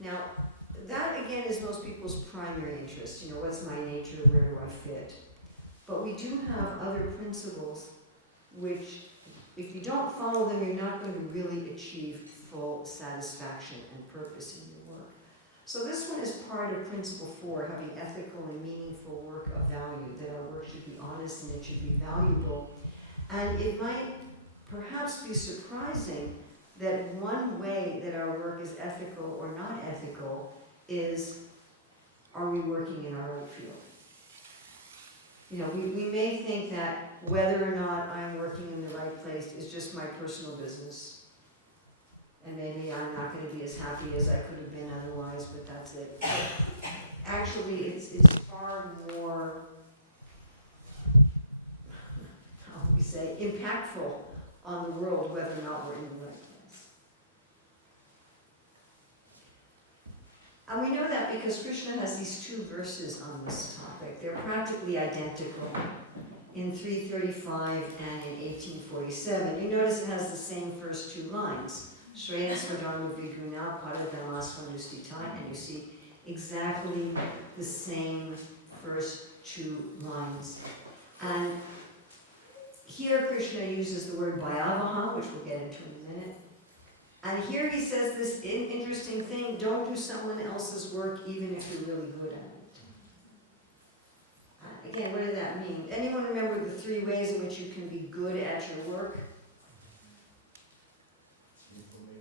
Now, that again is most people's primary interest. What's my nature, where do I fit? But we do have other principles which, if you don't follow them, you're not going to really achieve full satisfaction and purpose in your work. So this one is part of Principle 4, having ethical and meaningful work of value, that our work should be honest and it should be valuable. And it might perhaps be surprising that one way that our work is ethical or not ethical is, are we working in our own field? We may think that whether or not I'm working in the right place is just my personal business. And maybe I'm not going to be as happy as I could have been otherwise, but that's it. But actually, it's far more, how would we say, impactful on the world whether or not we're in the right place. And we know that because Krishna has these two verses on this topic. They're practically identical in 335 and in 1847. You notice it has the same first two lines. Shreyas Vadharma Viguna Padadamasvanustita, and you see exactly the same first two lines. And here Krishna uses the word bhayavaha, which we'll get into in a minute. And here he says this interesting thing, don't do someone else's work even if you're really good at it. Again, what does that mean? Anyone remember the three ways in which you can be good at your work?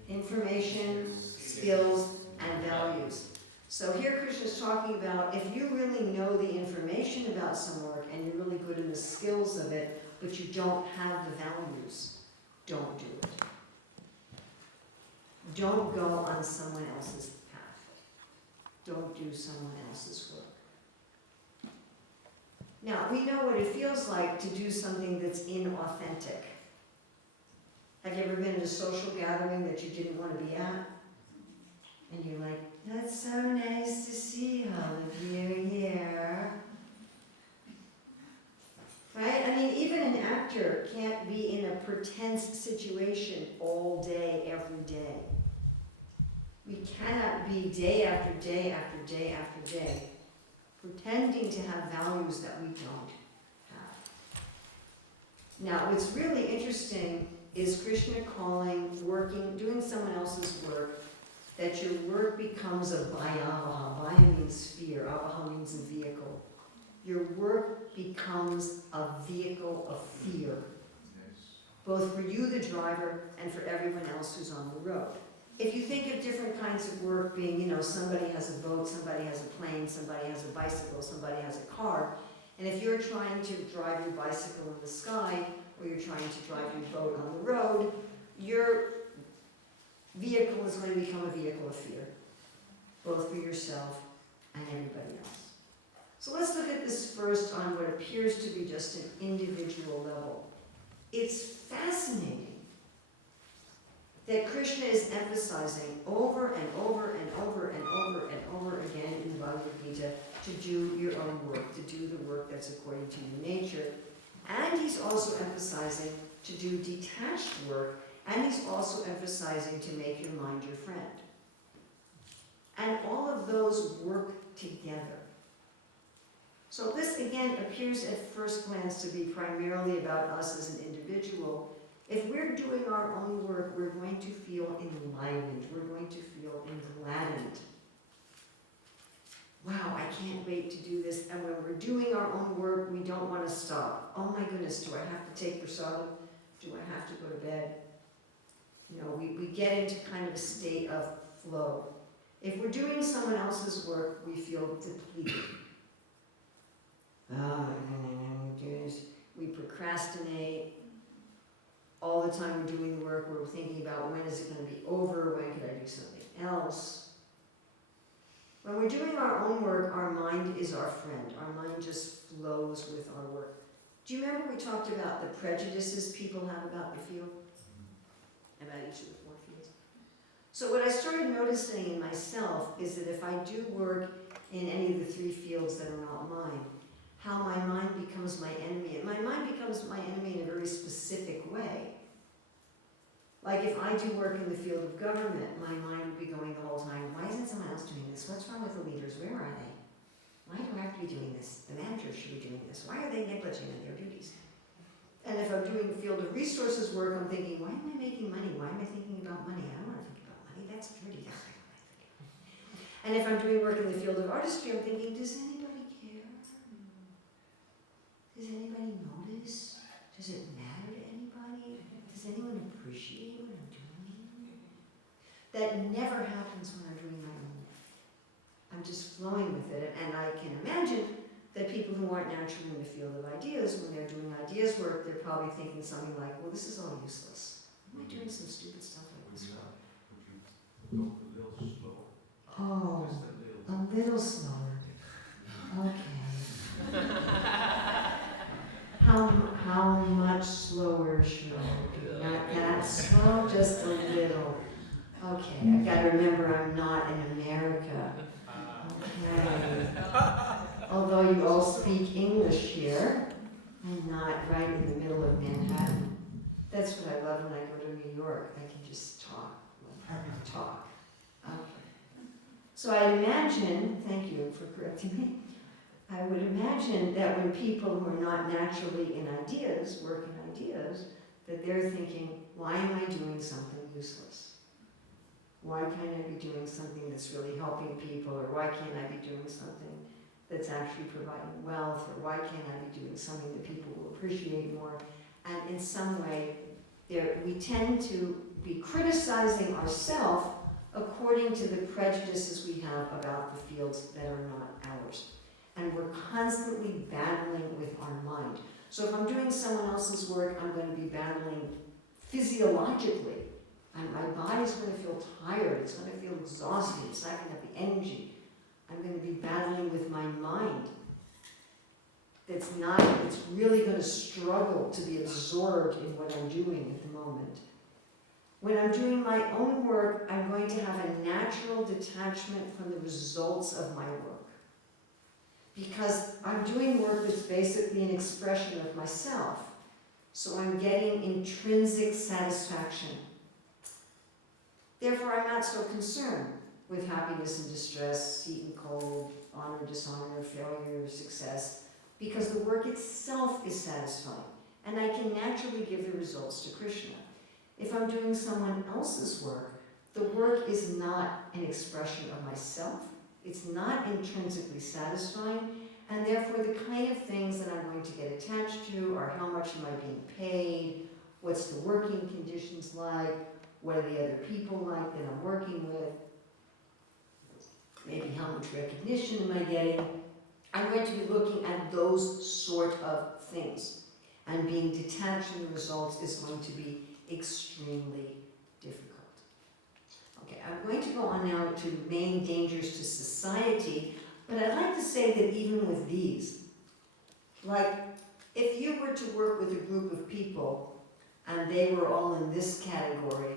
Information, skills, and values. So here Krishna is talking about if you really know the information about some work and you're really good in the skills of it, but you don't have the values, don't do it. Don't go on someone else's path. Don't do someone else's work. Now, we know what it feels like to do something that's inauthentic. Have you ever been at a social gathering that you didn't want to be at? And you're like, that's so nice to see all of you here. Right? I mean, even an actor can't be in a pretense situation all day, every day. We cannot be day after day after day after day pretending to have values that we don't have. Now, what's really interesting is Krishna calling doing someone else's work, that your work becomes a bhayavaha. Bhaya means sphere, avaha means a vehicle. Your work becomes a vehicle of fear, both for you, the driver, and for everyone else who's on the road. If you think of different kinds of work being, somebody has a boat, somebody has a plane, somebody has a bicycle, somebody has a car, and if you're trying to drive your bicycle in the sky, or you're trying to drive your boat on the road, your vehicle is going to become a vehicle of fear, both for yourself and everybody else. So let's look at this first on what appears to be just an individual level. It's fascinating that Krishna is emphasizing over and over and over and over and over again in the Bhagavad Gita to do your own work, to do the work that's according to your nature. And he's also emphasizing to do detached work, and he's also emphasizing to make your mind your friend. And all of those work together. So this again appears at first glance to be primarily about us as an individual. If we're doing our own work, we're going to feel enlivened. We're going to feel engladdened. Wow, I can't wait to do this. And when we're doing our own work, we don't want to stop. Oh my goodness, do I have to take prasadam? Do I have to go to bed? We get into kind of a state of flow. If we're doing someone else's work, we feel depleted. We procrastinate. All the time we're doing the work, we're thinking about when is it going to be over, when could I do something else? When we're doing our own work, our mind is our friend. Our mind just flows with our work. Do you remember we talked about the prejudices people have about the field? About each of the four fields? So what I started noticing in myself is that if I do work in any of the three fields that are not mine, how my mind becomes my enemy. And my mind becomes my enemy in a very specific way. Like if I do work in the field of government, my mind would be going the whole time, why isn't someone be doing this. The manager should be doing this. Why are they negligent in their duties? And if I'm doing field of resources work, I'm thinking, why am I making money? Why am I thinking about money? I don't want to think about money. That's dirty. And if I'm doing work in the field of artistry, I'm thinking, does anybody care? Does anybody notice? Does it matter to anybody? Does anyone appreciate what I'm doing? That never happens when I'm doing my own work. I'm just flowing with it, and I can imagine that people who aren't naturally in the field of ideas, when they're doing ideas work, they're probably thinking something like, well, this is all useless. Am I doing some stupid stuff like this for? Oh, a little slower. Okay. How much slower should I be? Not that slow, just a little. Okay, I've got to remember I'm not in America. Okay. Although you all speak English here, I'm not right in the middle of Manhattan. That's what I love when I go to New York. I can just talk. Okay. So I imagine, thank you for correcting me, I would imagine that when people who are not naturally in ideas, work in ideas, that they're thinking, why am I doing something useless? Why can't I be doing something that's really helping people, or why can't I be doing something that's actually providing wealth, or why can't I be doing something that people will appreciate more? And in some way, we tend to be criticizing ourselves according to the prejudices we have about the fields that are not ours. And we're constantly battling with our mind. So if I'm doing someone else's work, I'm going to be battling physiologically. And my body's going to feel tired, it's going to feel exhausted, it's not going to have the energy. I'm going to be battling with my mind. It's really going to struggle to be absorbed in what I'm doing at the moment. When I'm doing my own work, I'm going to have a natural detachment from the results of my work. Because I'm doing work that's basically an expression of myself. So I'm getting intrinsic satisfaction. Therefore, I'm not so concerned with happiness and distress, heat and cold, honor, dishonor, failure, success, because the work itself is satisfying, and I can naturally give the results to Krishna. If I'm doing someone else's work, the work is not an expression of myself, it's not intrinsically satisfying, and therefore the kind of things that I'm going to get attached to are how much am I being paid, what's the working conditions like, what are the other people like that I'm working with, maybe how much recognition am I getting. I'm going to be looking at those sort of things. And being detached from the results is going to be extremely difficult. Okay, I'm going to go on now to main dangers to society, but I'd like to say that even with these, like if you were to work with a group of people and they were all in this category,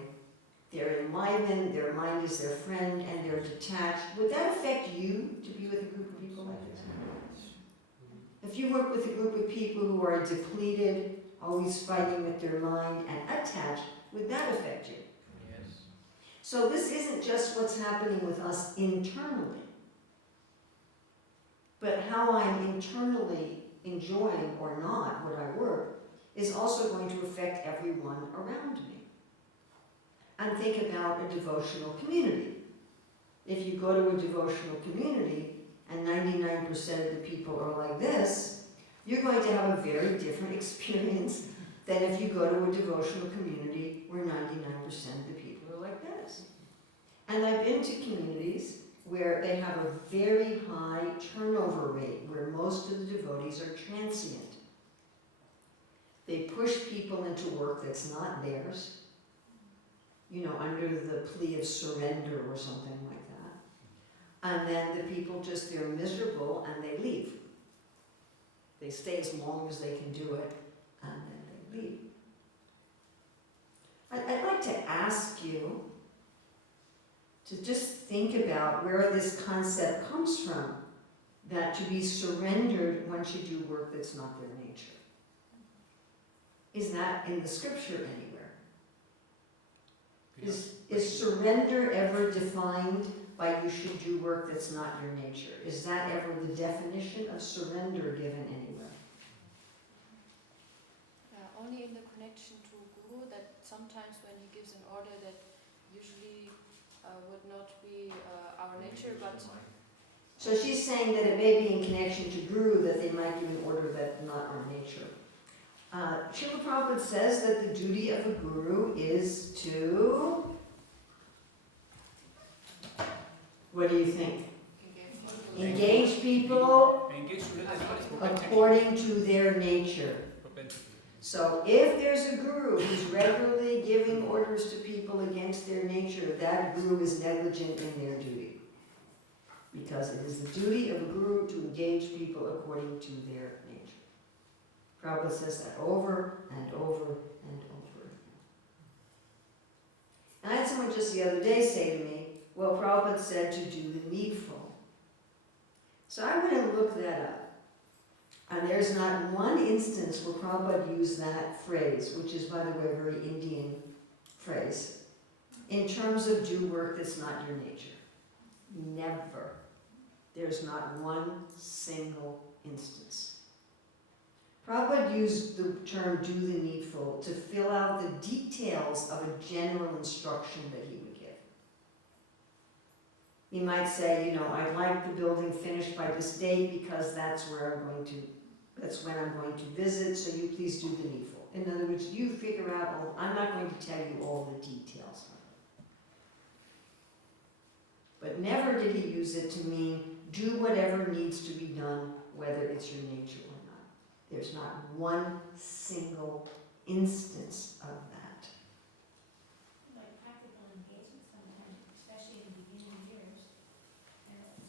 they're enlivened, their mind is their friend, and they're detached, would that affect you to be with a group of people like this? If you work with a group of people who are depleted, always fighting with their mind, and attached, would that affect you? Yes. So this isn't just what's happening with us internally, but how I'm internally enjoying or not what I work is also going to affect everyone around me. And think about a devotional community. If you go to a devotional community and 99% of the people are like this, you're going to have a very different experience than if you go to a devotional community where 99% of the people are like this. And I've been to communities where they have a very high turnover rate, where most of the devotees are transient. They push people into work that's not theirs, under the plea of surrender or something like that. And then the people they're miserable and they leave. They stay as long as they can do it, and then they leave. I'd like to ask you to just think about where this concept comes from, that to be surrendered once you do work that's not their nature. Is that in the scripture anywhere? Is surrender ever defined by you should do work that's not your nature? Is that ever the definition of surrender given anywhere? Only in the connection to Guru, that sometimes when he gives an order that usually would not be our nature, but... So she's saying that it may be in connection to Guru that they might give an order that's not our nature. Srila Prabhupada says that the duty of a guru is to... What do you think? Engage people according to their nature. So if there's a guru who's regularly giving orders to people against their nature, that guru is negligent in their duty. Because it is the duty of a guru to engage people according to their nature. Prabhupada says that over and over and over. And I had someone just the other day say to me, well, Prabhupada said to do the needful. So I went and looked that up. And there's not one instance where Prabhupada used that phrase, which is, by the way, a very Indian phrase, in terms of do work that's not your nature. Never. There's not one single instance. Prabhupada used the term do the needful to fill out the details of a general instruction that he would give. He might say, I'd like the building finished by this date because that's when I'm going to visit, so you please do the needful. In other words, you figure out, I'm not going to tell you all the details of it. But never did he use it to mean do whatever needs to be done, whether it's your nature or not. There's not one single instance of that. Like practical engagement sometimes, especially in the beginning years.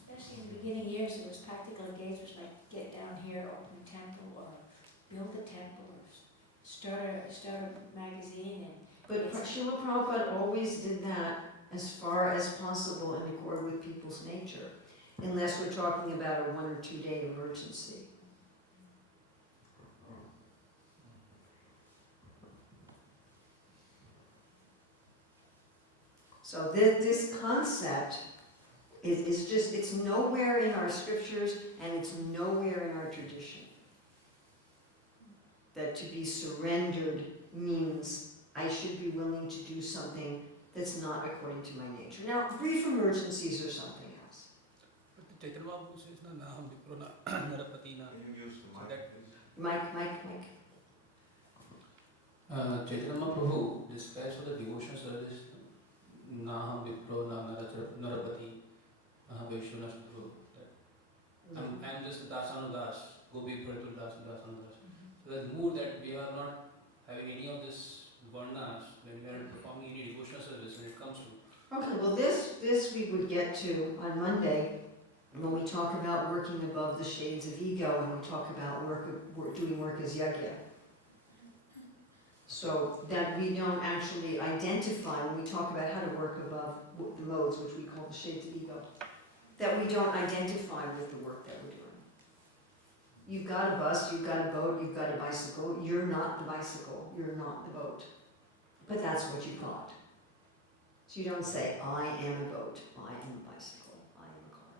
Especially in the beginning years, it was practical engagements like get down here, open a temple, or build a temple, or start a magazine. But Srila Prabhupada always did that as far as possible in accord with people's nature, unless we're talking about a 1 or 2 day emergency. So this concept is just, it's nowhere in our scriptures and it's nowhere in our tradition. That to be surrendered means I should be willing to do something that's not according to my nature. Now, brief emergencies are something else. But the Chaitanya Mahaprabhu says, Naham Viprona Narapatina. Can you use the mic, please? Mike. Chaitanya Mahaprabhu describes for the devotional service, Naham Viprona Narapati, Aham Vaishnav Guru. I'm just a Dasanudas, go be to Dasanudas. So the mood that we are not having any of this varnas when we are performing any devotional service when it comes to. Okay, well this we would get to on Monday when we talk about working above the shades of ego and we talk about doing work as yajna. So that we don't actually identify when we talk about how to work above the modes, which we call the shades of ego, that we don't identify with the work that we're doing. You've got a bus, you've got a boat, you've got a bicycle. You're not the bicycle, you're not the boat. But that's what you've got. So you don't say, I am a boat, I am a bicycle, I am a car.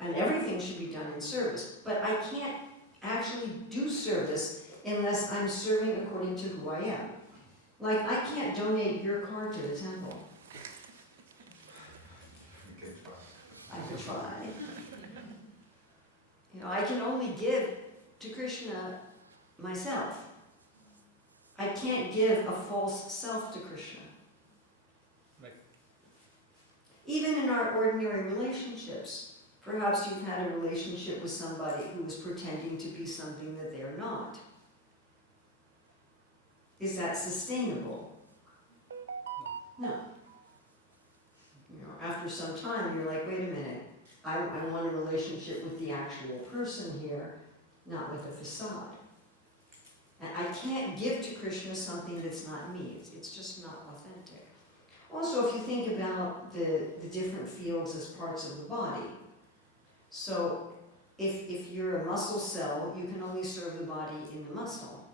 And everything should be done in service. But I can't actually do service unless I'm serving according to who I am. Like, I can't donate your car to the temple. You can try. I could try. I can only give to Krishna myself. I can't give a false self to Krishna. Right. Even in our ordinary relationships, perhaps you've had a relationship with somebody who is pretending to be something that they're not. Is that sustainable? No. After some time, you're like, wait a minute, I want a relationship with the actual person here, not with a facade. And I can't give to Krishna something that's not me. It's just not authentic. Also, if you think about the different fields as parts of the body, so if you're a muscle cell, you can only serve the body in the muscle.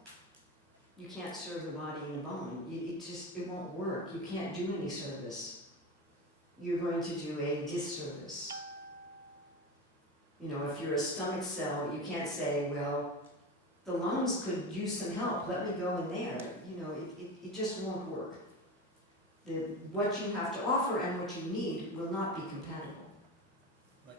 You can't serve the body in a bone. It won't work. You can't do any service you're going to do a disservice. You know, if you're a stomach cell, you can't say, well, the lungs could use some help, let me go in there. You know, it just won't work. What you have to offer and what you need will not be compatible. Right.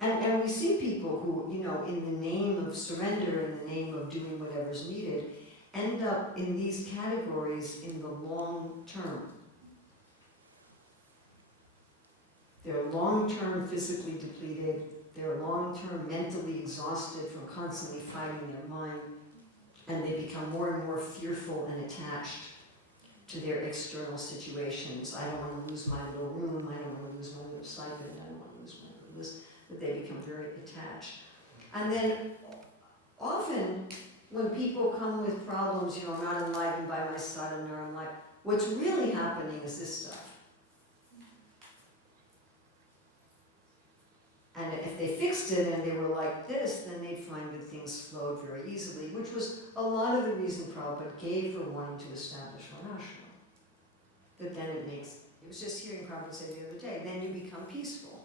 And we see people who, you know, in the name of surrender, in the name of doing whatever's needed, end up in these categories in the long term. They're long-term physically depleted, they're long-term mentally exhausted from constantly fighting their mind, and they become more and more fearful and attached to their external situations. I don't want to lose my little room, I don't want to lose my little stipend, I don't want to lose my little this, but they become very attached. And then often when people come with problems, you know, I'm not enlightened by my sadhana, I'm like, what's really happening is this stuff. And if they fixed it and they were like this, then they'd find that things flowed very easily, which was a lot of the reason Prabhupada gave for wanting to establish Varnashram. That then it was just hearing Prabhupada say the other day, then you become peaceful.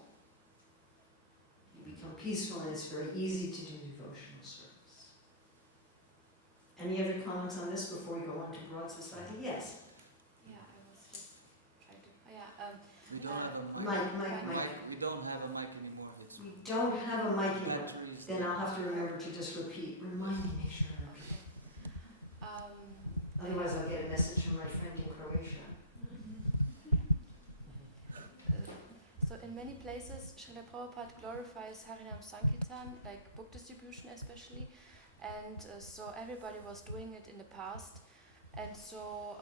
You become peaceful and it's very easy to do devotional service. Any other comments on this before we go on to broad society? Yes? Yeah, I was just trying to. We don't have a Mic. We don't have a mic anymore. It's We don't have a mic anymore. batteries. Then I'll have to remember to just repeat. Remind me, make sure I repeat. Otherwise I'll get a message from my friend in Croatia. So in many places, Srila Prabhupada glorifies Harinam Sankirtan, like book distribution especially, and so everybody was doing it in the past, and so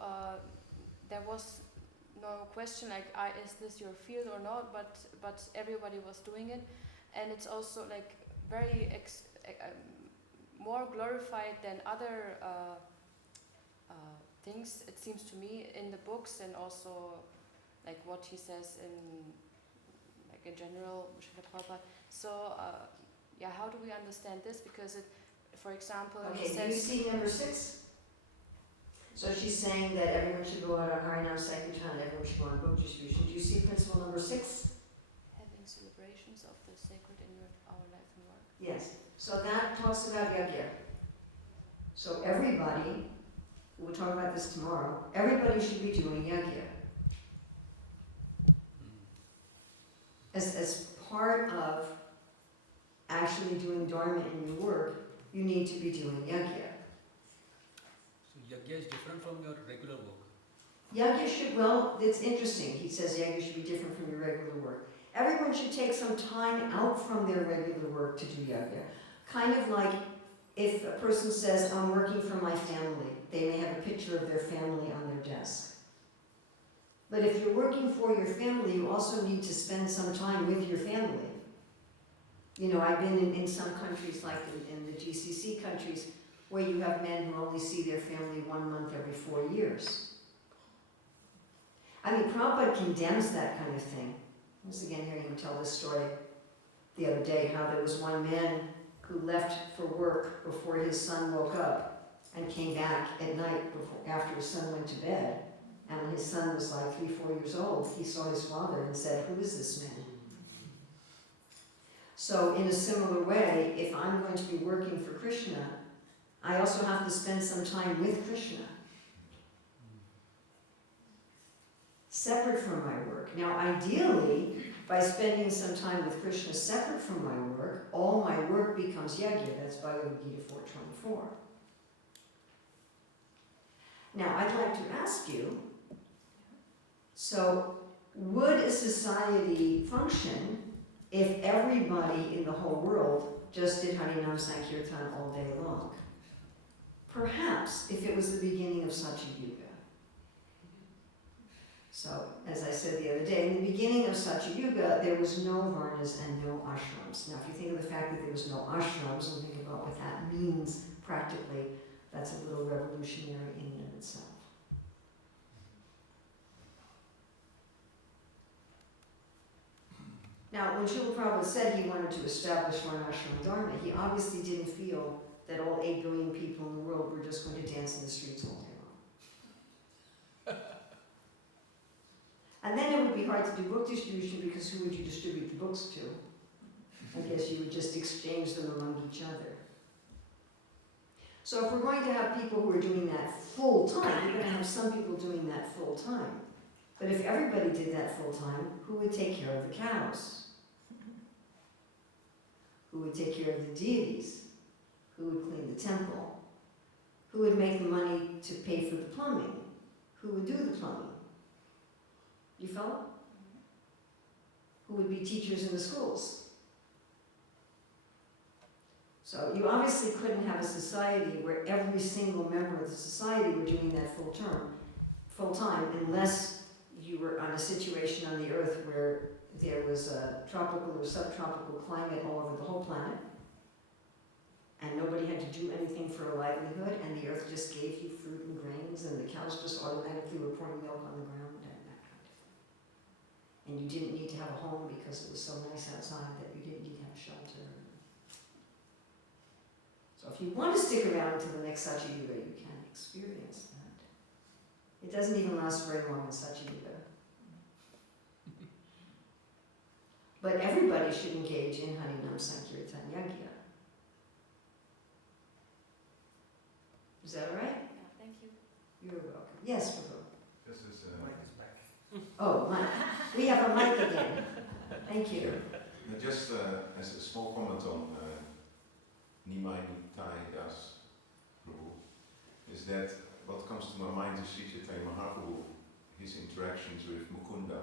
there was no question like, is this your field or not? But everybody was doing it, and it's also like very more glorified than other things. It seems to me in the books, and also like what he says in general, Srila Prabhupada. So how do we understand this? Because it, for example, Okay, he do you says see number 6? So she's saying that everyone should go out on Harinam Sankirtan, everyone should go on book distribution. Do you see principle number 6? having celebrations of the sacred in our life and work. Yes. So that talks about yajna. So everybody, we'll talk about this tomorrow, everybody should be doing yajna. As part of actually doing Dharma in your work, you need to be doing yajna. So yajna is different from your regular work. Yajna should, well, it's interesting. He says yajna should be different from your regular work. Everyone should take some time out from their regular work to do yajna. Kind of like if a person says, I'm working for my family, they may have a picture of their family on their desk. But if you're working for your family, you also need to spend some time with your family. You know, I've been in some countries, like in the GCC countries, where you have men who only see their family 1 month every 4 years. I mean, Prabhupada condemns that kind of thing. I was again hearing him tell this story the other day, how there was one man who left for work before his son woke up and came back at night after his son went to bed. And when his son was like 3-4 years old, he saw his father and said, who is this man? So in a similar way, if I'm going to be working for Krishna, I also have to spend some time with Krishna, separate from my work. Now ideally, by spending some time with Krishna separate from my work, all my work becomes yajna. That's Bhagavad Gita 4:24. Now I'd like to ask you, so would a society function if everybody in the whole world just did Harinam Sankirtan all day long? Perhaps, if it was the beginning of Satyayuga. So, as I said the other day, in the beginning of Satyayuga, there was no varnas and no ashrams. Now, if you think of the fact that there was no ashrams, and think about what that means practically, that's a little revolutionary in and of itself. Now, when Srila Prabhupada said he wanted to establish Varnashram Dharma, he obviously didn't feel that all 8 billion people in the world were just going to dance in the streets all day long. And then it would would be hard to do book distribution because who would you distribute the books to? I guess you would just exchange them among each other. So if we're going to have people who are doing that full time, you're going to have some people doing that full time. But if everybody did that full time, who would take care of the cows? Who would take care of the deities? Who would clean the temple? Who would make the money to pay for the plumbing? Who would do the plumbing? You follow? Who would be teachers in the schools? So you obviously couldn't have a society where every single member of the society were doing that full time, unless you were on a situation on the earth where there was a tropical or subtropical climate all over the whole planet, and nobody had to do anything for a livelihood, and the earth just gave you fruit and grains, and the cows just automatically were pouring milk on the ground, and that kind of thing. And you didn't need to have a home because it was so nice outside that you didn't need to have shelter. So if you want to stick around to the next Sachi Yuga, you can experience that. It doesn't even last very long in Sachi Yuga. But everybody should engage in Harinam Sankirtan Yagya. Is that all right? Yeah, thank you. You're welcome. Yes, Prabhu. This is Mike is back. Oh, Mike. We have a mic again. Thank you. just as a small comment on Nimai Nitai Das Prabhu, is that what comes to my mind is Sri Chaitanya Mahaprabhu, his interactions with Mukunda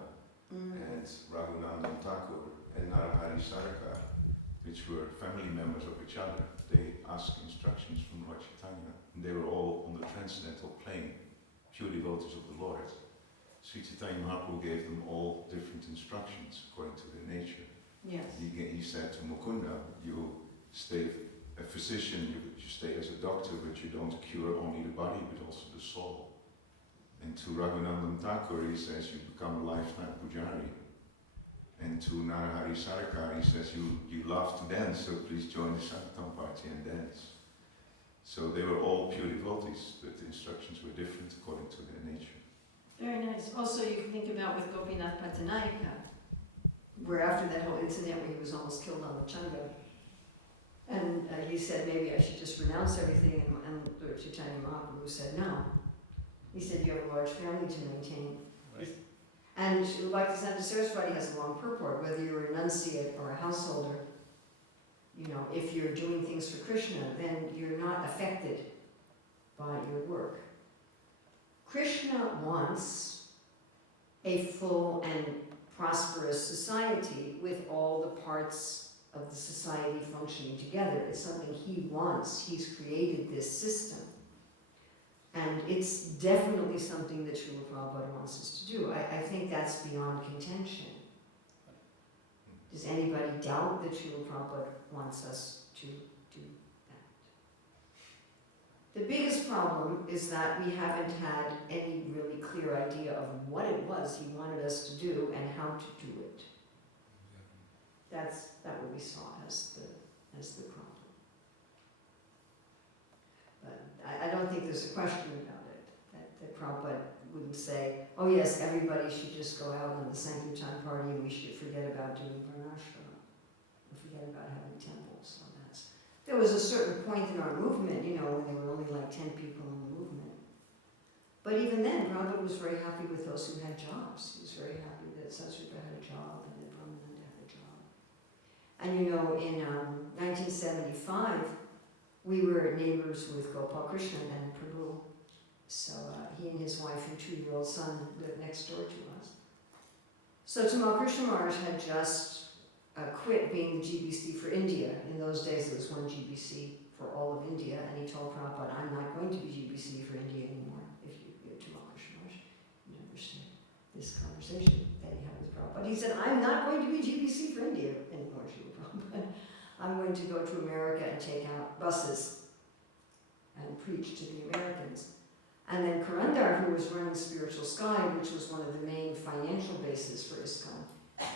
and Raghunandan Thakur and Narahari Sarkar, which were family members of each other. They asked instructions from Lord Chaitanya, and they were all on the transcendental plane, pure devotees of the Lord. Sri Chaitanya Mahaprabhu gave them all different instructions according to their nature. Yes. He said to Mukunda, you stay a physician, you stay as a doctor, but you don't cure only the body, but also the soul. And to Raghunandan Thakur, he says, you become a lifetime pujari. And to Narahari Sarkar, he says, you love to dance, so please join the Sankirtan party and dance. So they were all pure devotees, but the instructions were different according to their nature. Very nice. Also, you can think about with Gopinath Pattanayaka, where after that whole incident where he was almost killed on the Changa, and he said, maybe I should just renounce everything, and Lord Chaitanya Mahaprabhu said, no. He said, you have a large family to maintain. Right. And Bhaktisiddhanta Saraswati has a long purport, whether you're a renunciate or a householder. You know, if you're doing things for Krishna, then you're not affected by your work. Krishna wants a full and prosperous society with all the parts of the society functioning together. It's something he wants. He's created this system. And it's definitely something that Srila Prabhupada wants us to do. I think that's beyond contention. Does anybody doubt that Srila Prabhupada wants us to do that? The biggest problem is that we haven't had any really clear idea of what it was he wanted us to do and how to do it. That's what we saw as the problem. But I don't think there's a question about it, that Prabhupada wouldn't say, oh yes, everybody should just go out on the Sankirtan party and we should forget about doing varnashrama and forget about having temples. So there was a certain point in our movement, you know, when there were only like 10 people in the movement. But even then, Prabhupada was very happy with those who had jobs. He was very happy that Satsrupa had a job and that Brahmananda had a job. And you know, in 1975, we were neighbors with Gopal Krishna and Prabhu. So he and his wife and 2-year-old son lived next door to us. So Tamal Krishna Maharaj had just quit being the GBC for India. In those days, it was one GBC for all of India, and he told Prabhupada, I'm not going to be GBC for India anymore. If you Tamal Krishna Maharaj, you understand this conversation that he had with Prabhupada. He said, I'm not going to be GBC for India anymore, Srila Prabhupada. I'm going to go to America and take out buses and preach to the Americans. And then Karandar, who was running Spiritual Sky, which was one of the main financial bases for ISKCON,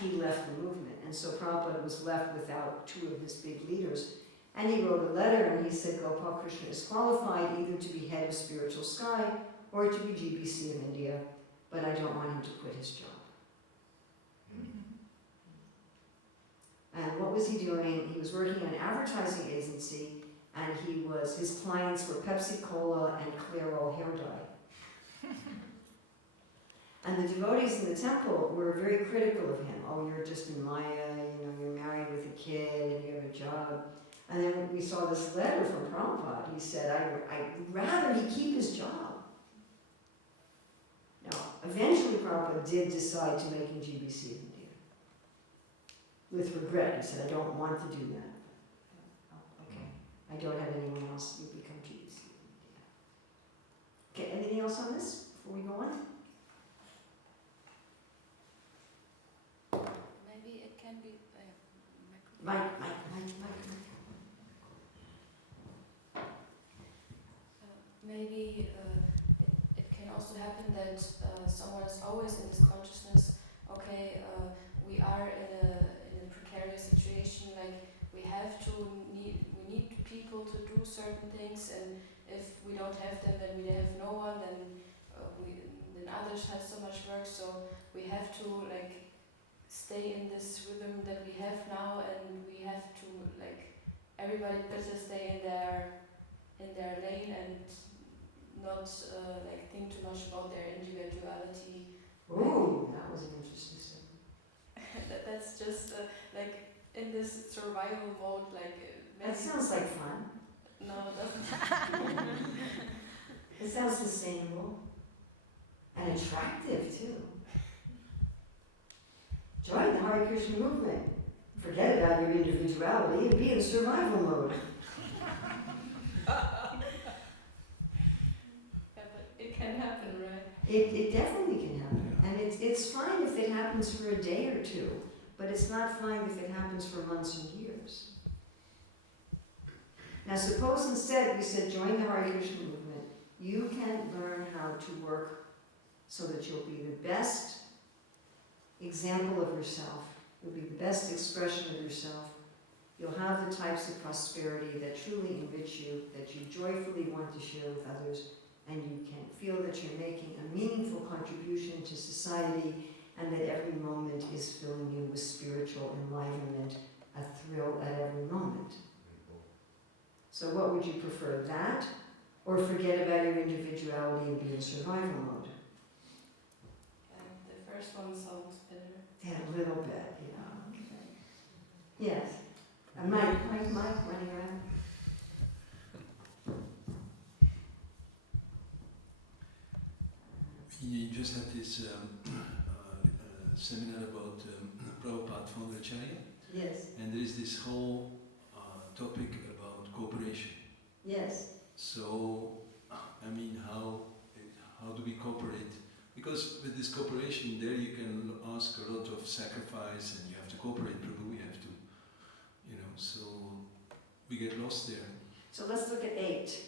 he left the movement. And so Prabhupada was left without 2 of his big leaders. And he wrote a letter and he said Gopal Krishna is qualified either to be head of Spiritual Sky or to be GBC of India, but I don't want him to quit his job. what was he doing? He was working in an advertising agency, and his clients were Pepsi Cola and Clairol hair dye. And the devotees in the temple were very critical of him. Oh, you're just in Maya, you're married with a kid, and you have a job. And then we saw this letter from Prabhupada. He said, I'd rather he keep his job. Now, eventually Prabhupada did decide to make him GBC of India. With regret, he said, I don't want to do that. Oh, okay, I don't have anyone else, you become GBC of India. Okay, anything else on this before we go on? Maybe it can be Mike. Maybe it can also happen that someone is always in this consciousness. Okay, we are in a precarious situation. Like we need people to do certain things, and if we don't have them, then we have no one. Then others have so much work. So we have to stay in this rhythm that we have now, and we have to everybody better stay in their lane and not think too much about their individuality. Ooh, that was an interesting statement. That's just in this survival mode. That sounds like fun. No, it doesn't. It sounds sustainable and attractive too. Join the Hare Krishna movement. Forget about your individuality and be in survival mode. It can happen, right? It definitely can happen. And it's fine if it happens for a day or two, but it's not fine if it happens for months and years. Now suppose instead we said join the Hare Krishna movement. You can learn how to work so that you'll be the best example of yourself. You'll be the best expression of yourself. You'll have the types of prosperity that truly enrich you, that you joyfully want to share with others, and you can feel that you're making a meaningful contribution to society, and that every moment is filling you with spiritual enlivenment, a thrill at every moment. So what would you prefer, that, or forget about your individuality and be in survival mode? The first one sounds better. Yeah, a little bit, yeah. Okay. Yes. Mike running around. You just had this seminar about Prabhupada Phongracharya, Yes. and there is this whole topic about cooperation. Yes. So, I mean, how do we cooperate? Because with this cooperation, there you can ask a lot of sacrifice, and you have to cooperate, Prabhu. You have to, so we get lost there. So let's look at 8.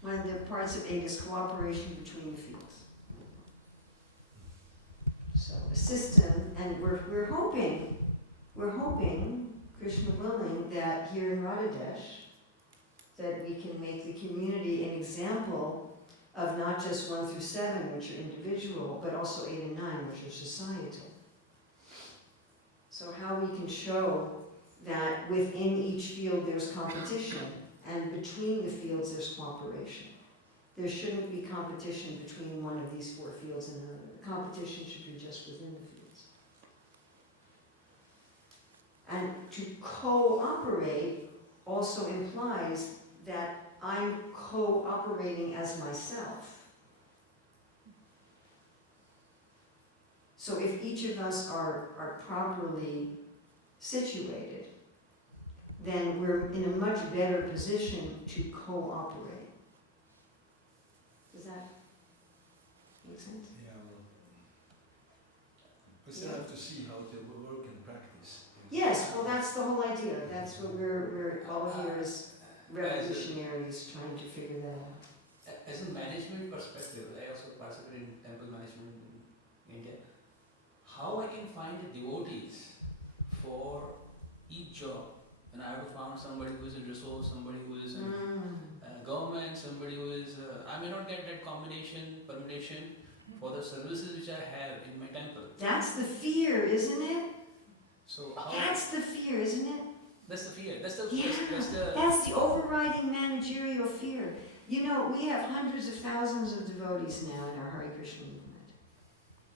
One of the parts of 8 is cooperation between the fields. So a system, and we're hoping, Krishna willing, that here in Radhadesh, that we can make the community an example of not just 1 through 7, which are individual, but also 8 and 9, which are societal. So how we can show that within each field there's competition, and between the fields there's cooperation. There shouldn't be competition between one of these 4 fields and another. The competition should be just within the fields. And to cooperate also implies that I'm cooperating as myself. So if each of us are properly situated, then we're in a much better position to cooperate. Does that make sense? Yeah, we still have to see how they will work in practice. Yes, well that's the whole idea. That's what we're all here as revolutionaries trying to figure that out. As a management perspective, I also participate in temple management in India. How I can find the devotees for each job? And I have found somebody who is in resource, somebody who is in government, somebody who is, I may not get that permutation for the services which I have in my temple. That's the fear, isn't it? So how? That's the fear, isn't it? That's the fear. That's the. Yeah, that's the overriding managerial fear. You know, we have hundreds of thousands of devotees now in our Hare Krishna movement.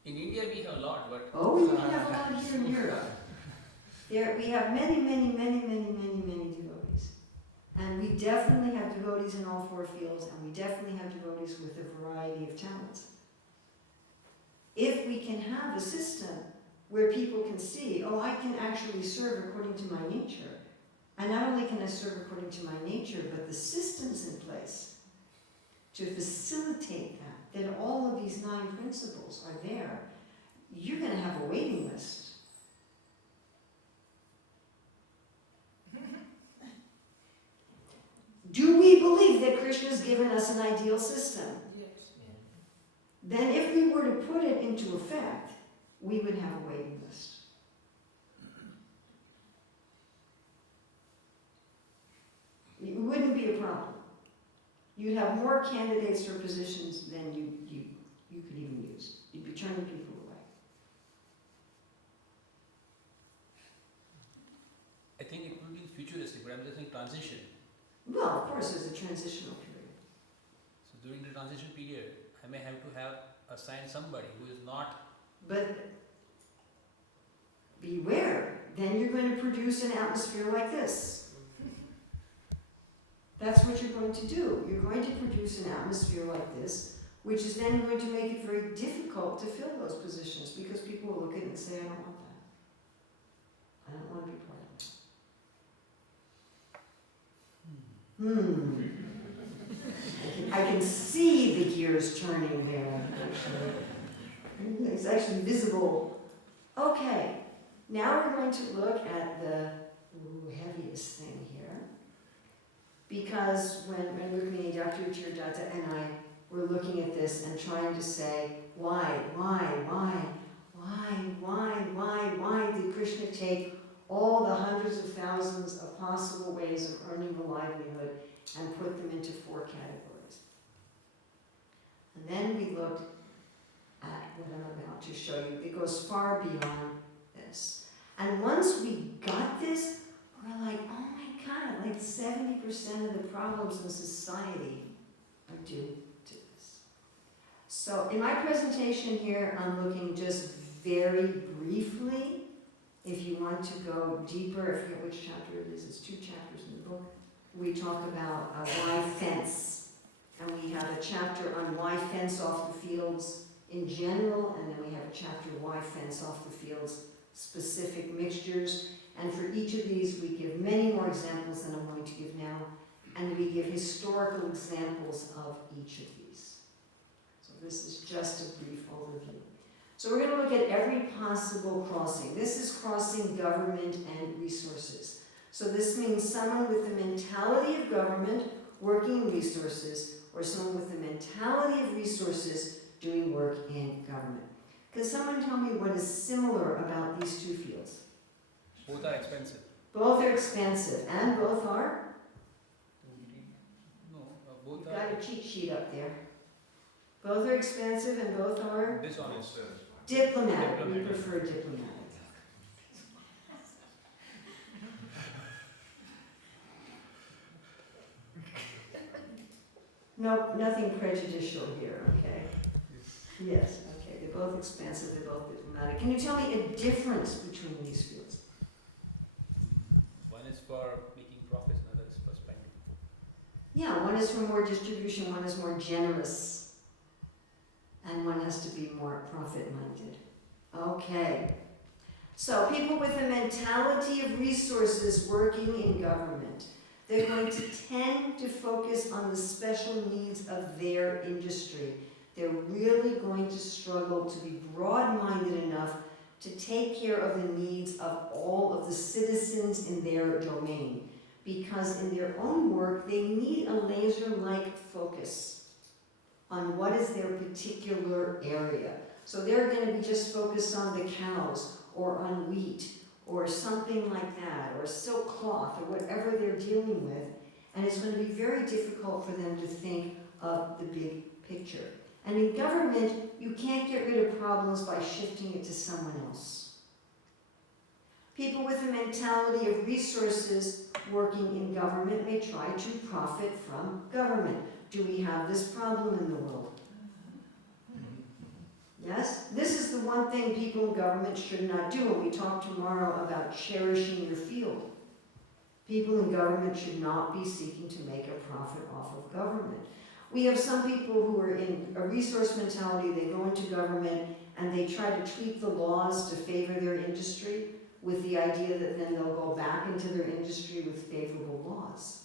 In India we have a lot, but. Oh, we have a lot here in Europe. We have many devotees. And we definitely have devotees in all four fields, and we definitely have devotees with a variety of talents. If we can have a system where people can see, oh, I can actually serve according to my nature. And not only can I serve according to my nature, but the systems in place to facilitate that all of these 9 principles are there, you're going to have a waiting list. Do we believe that Krishna's given us an ideal system? Yes. Then if we were to put it into effect, we would have a waiting list. It wouldn't be a problem. You'd have more candidates for positions than you could even use. You'd be turning people away. I think it will be futuristic, but I'm just saying transition. Well, of course, there's a transitional period. So during the transition period, I may have to assign somebody who is not. But beware, then you're going to produce an atmosphere like this. That's what you're going to do. You're going to produce an atmosphere like this, which is then going to make it very difficult to fill those positions because people will look at it and say, I don't want that. I don't want to be part of it. I can see the gears turning there, actually. It's actually visible. Okay, now we're going to look at the heaviest thing here. Because when Rukmini, Dr. Uchirdatta, and I were looking at this and trying to say, why did Krishna take all the hundreds of thousands of possible ways of earning a livelihood and put them into 4 categories? And then we looked at what I'm about to show you. It goes far beyond this. And once we got this, we're like, oh my God, like 70% of the problems in society are due to this. So in my presentation here, I'm looking just very briefly. If you want to go deeper, I forget which chapter it is, it's 2 chapters in the book. We talk about why fence. And we have a chapter on why fence off the fields in general, and then we have a chapter why fence off the fields, specific mixtures. And for each of these, we give many more examples than I'm going to give now, and we give historical examples of each of these. So this is just a brief overview. So we're going to look at every possible crossing. This is crossing government and resources. So this means someone with the mentality of government working in resources, or someone with the mentality of resources doing work in government. Can someone tell me what is similar about these 2 fields? Both are expensive. Both are expensive, and both are? No, both You've are. got a cheat sheet up there. Both are expensive and both are Dishonest. diplomatic. We prefer diplomatic. No, nothing prejudicial here, okay? Yes, okay, they're both expensive, they're both diplomatic. Can you tell me a difference between these fields? One is for making profits, another is for spending. Yeah, one is for more distribution, one is more generous, and one has to be more profit-minded. Okay. So people with a mentality of resources working in government, they're going to tend to focus on the special needs of their industry. They're really going to struggle to be broad-minded enough to take care of the needs of all of the citizens in their domain. Because in their own work, they need a laser-like focus on what is their particular area. So they're going to be just focused on the cows, or on wheat, or something like that, or silk cloth, or whatever they're dealing with. And it's going to be very difficult for them to think of the big picture. And in government, you can't get rid of problems by shifting it to someone else. People with a mentality of resources working in government may try to profit from government. Do we have this problem in the world? Yes? This is the one thing people in government should not do, and we talk tomorrow about cherishing your field. People in government should not be seeking to make a profit off of government. We have some people who are in a resource mentality, they go into government and they try to tweak the laws to favor their industry with the idea that then they'll go back into their industry with favorable laws.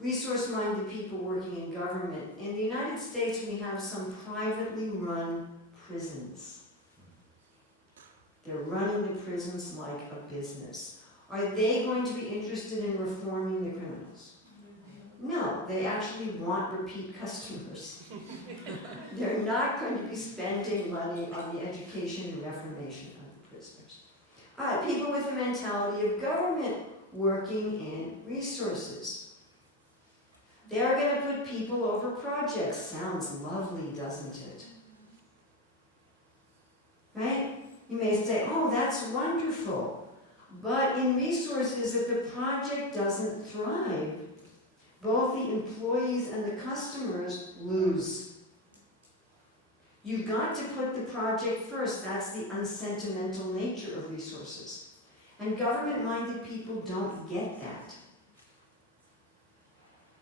Resource-minded people working in government. In the United States, we have some privately run prisons. They're running the prisons like a business. Are they going to be interested in reforming the criminals? No, they actually want repeat customers. They're not going to be spending money on the education and reformation of the prisoners. All right, people with a mentality of government working in resources. They're going to put people over projects. Sounds lovely, doesn't it? Right? You may say, oh, that's wonderful. But in resources, if the project doesn't thrive, both the employees and the customers lose. You've got to put the project first. That's the unsentimental nature of resources. And government-minded people don't get that.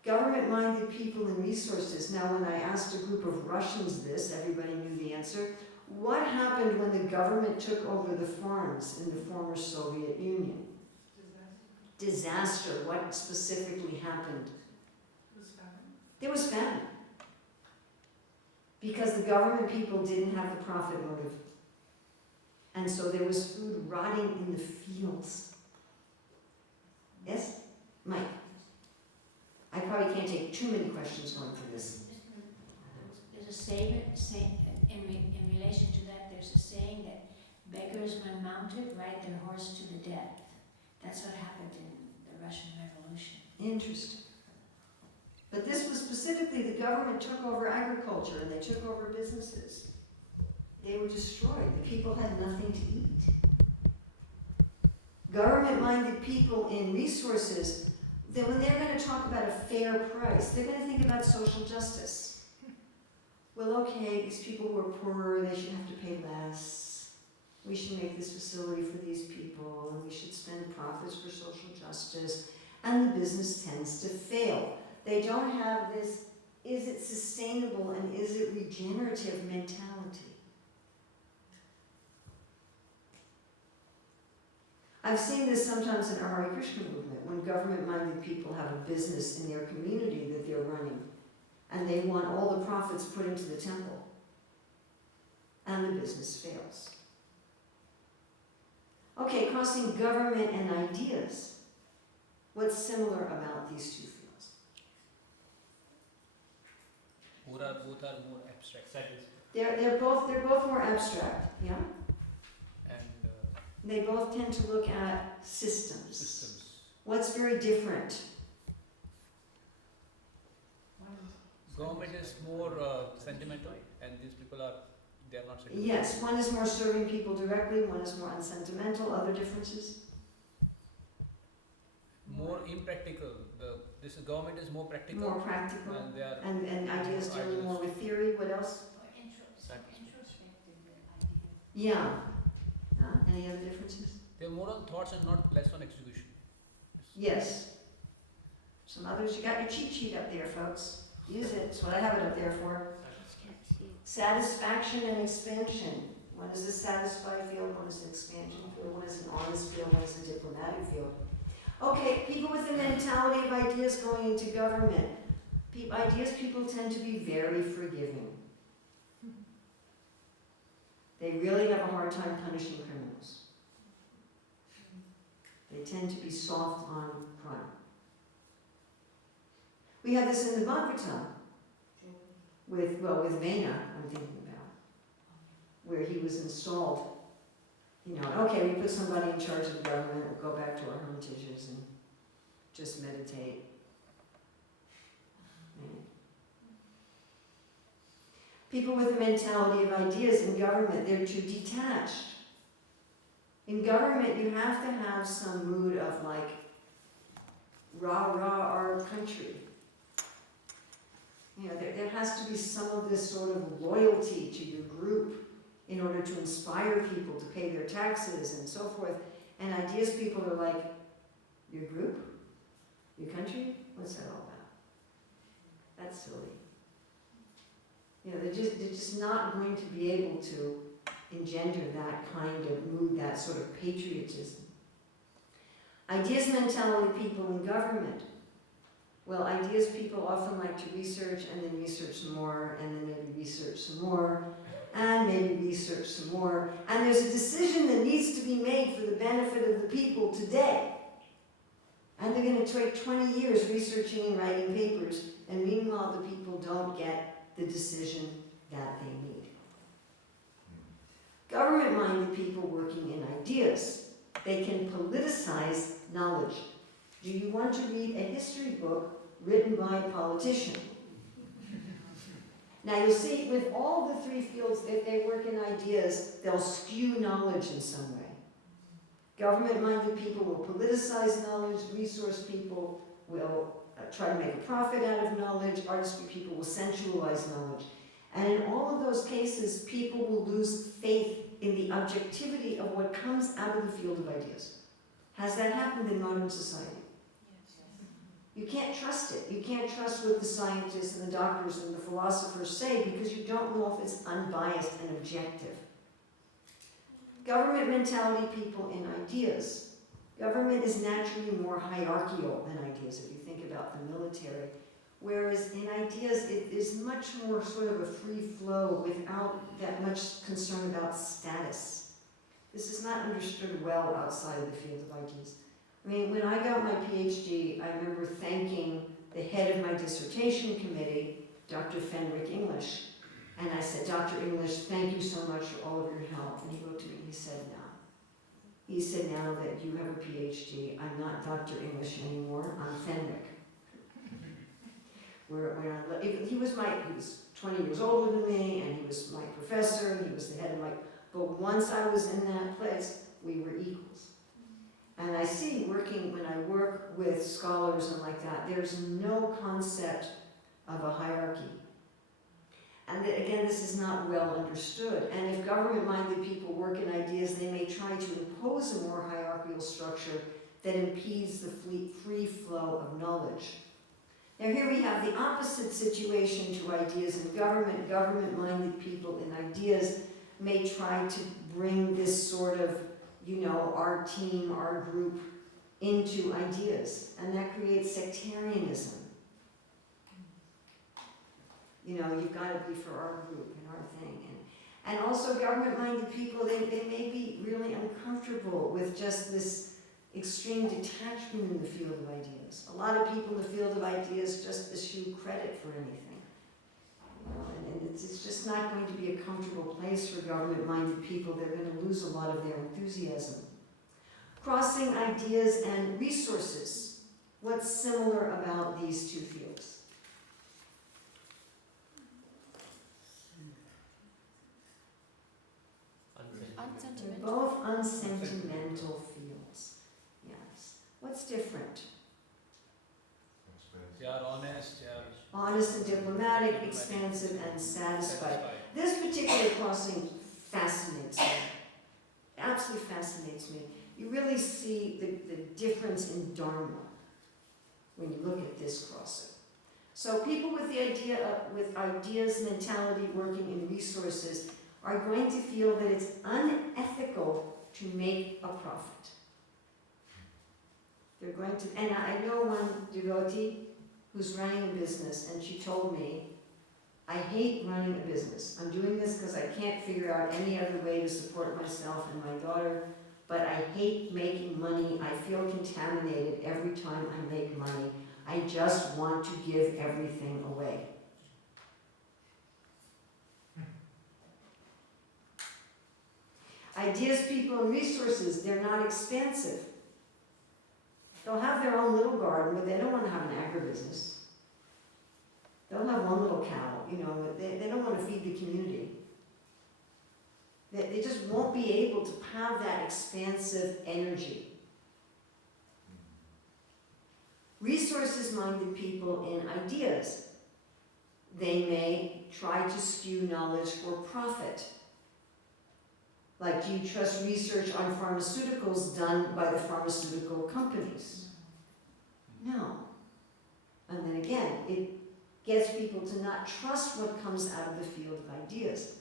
Government-minded people in resources. Now, when I asked a group of Russians this, everybody knew the answer. What happened when the government took over the farms in the former Soviet Union? Disaster. What specifically happened? There was famine. Because the government people didn't have the profit motive. And so there was food rotting in the fields. Yes? Mike? I probably can't take too many questions going through this. There's a saying in relation to that, there's a saying that beggars when mounted ride their horse to the death. That's what happened in the Russian Revolution. Interesting. But this was specifically, the government took over agriculture and they took over businesses. They were destroyed. The people had nothing to eat. Government-minded people in resources, then when they're going to talk about a fair price, they're going to think about social justice. Well, okay, these people who are poorer, they should have to pay less. We should make this facility for these people, and we should spend profits for social justice. And the business tends to fail. They don't have this, is it sustainable and is it regenerative mentality? I've seen this sometimes in our Hare Krishna movement, when government-minded people have a business in their community that they're running, and they want all the profits put into the temple, and the business fails. Okay, crossing government and ideas. What's similar about these two fields? Both are more abstract. They're both more abstract, yeah? And They both tend to look at systems. systems. What's very different? Government is more sentimental, and these people are not sentimental. Yes, one is more serving people directly, one is more unsentimental. Other differences? More impractical. This government is more practical. More practical. And they are And ideas dealing more with theory. What else? Or introspective ideas. Yeah. Any other differences? They're more on thoughts and not less on execution. Yes. Some others, you got your cheat sheet up there, folks. Use it. That's what I have it up there for. Satisfaction and expansion. One is a satisfied field, one is an expansion field, one is an honest field, one is a diplomatic field. Okay, people with the mentality of ideas going into government. Ideas people tend to be very forgiving. They really have a hard time punishing criminals. They tend to be soft on crime. We have this in the Bhagavatam with Vena, I'm thinking about, where he was installed. Okay, we put somebody in charge of the government, we'll go back to our hermitages and just meditate. Right? People with a mentality of ideas in government, they're too detached. In government, you have to have some mood of like, rah, rah, our country. You know, there has to be some of this sort of loyalty to your group in order to inspire people to pay their taxes and so forth. And ideas people are like, your group? Your country? What's that all about? That's silly. You know, they're just not going to be able to engender that kind of mood, that sort of patriotism. Ideas mentality people in government. Well, ideas people often like to research and then research some more and then maybe research some more and maybe research some more. And there's a decision that needs to be made for the benefit of the people today. And they're going to take 20 years researching and writing papers, and meanwhile the people don't get the decision that they need. Government-minded people working in ideas. They can politicize knowledge. Do you want to read a history book written by a politician? Now you'll see with all the three fields, if they work in ideas, they'll skew knowledge in some way. Government-minded people will politicize knowledge, resource people will try to make a profit out of knowledge, artistry people will sensualize knowledge. And in all of those cases, people will lose faith in the objectivity of what comes out of the field of ideas. Has that happened in modern society? Yes. You can't trust it. You can't trust what the scientists and the doctors and the philosophers say because you don't know if it's unbiased and objective. Government mentality people in ideas. Government is naturally more hierarchical than ideas if you think about the military. Whereas in ideas, it is much more sort of a free flow without that much concern about status. This is not understood well outside of the field of ideas. I mean, when I got my PhD, I remember thanking the head of my dissertation committee, Dr. Fenwick English, and I said, Dr. English, thank you so much for all of your help. And he wrote to me, he said, no. He said, now that you have a PhD, I'm not Dr. English anymore, I'm Fenwick. He was 20 years older than me, and he was my professor, and he was the head of my, but once I was in that place, we were equals. And I see when I work with scholars and like that, there's no concept of a hierarchy. And again, this is not well understood. And if government-minded people work in ideas, they may try to impose a more hierarchical structure that impedes the free flow of knowledge. Now here we have the opposite situation to ideas in government. Government-minded people in ideas may try to bring this sort of, our team, our group, into ideas. And that creates sectarianism. You've got to be for our group and our thing. And also government-minded people, they may be really uncomfortable with just this extreme detachment in the field of ideas. A lot of people in the field of ideas just eschew credit for anything. And it's just not going to be a comfortable place for government-minded people. They're going to lose a lot of their enthusiasm. Crossing ideas and resources. What's similar about these two fields? They're both unsentimental fields. Yes. What's different? They are honest, they are Honest and diplomatic, expansive and satisfied. This particular crossing fascinates me. Absolutely fascinates me. You really see the difference in Dharma when you look at this crossing. So people with with ideas, mentality, working in resources are going to feel that it's unethical to make a profit. They're going to, and I know one devotee who's running a business, and she told me, I hate running a business. I'm doing this because I can't figure out any other way to support myself and my daughter, but I hate making money. I feel contaminated every time I make money. I just want to give everything away. Ideas, people, and resources, they're not expansive. They'll have their own little garden, but they don't want to have an agribusiness. They'll have one little cow, they don't want to feed the community. They just won't be able to have that expansive energy. Resources-minded people in ideas, they may try to skew knowledge for profit. Like, do you trust research on pharmaceuticals done by the pharmaceutical companies? No. And then again, it gets people to not trust what comes out of the field of ideas.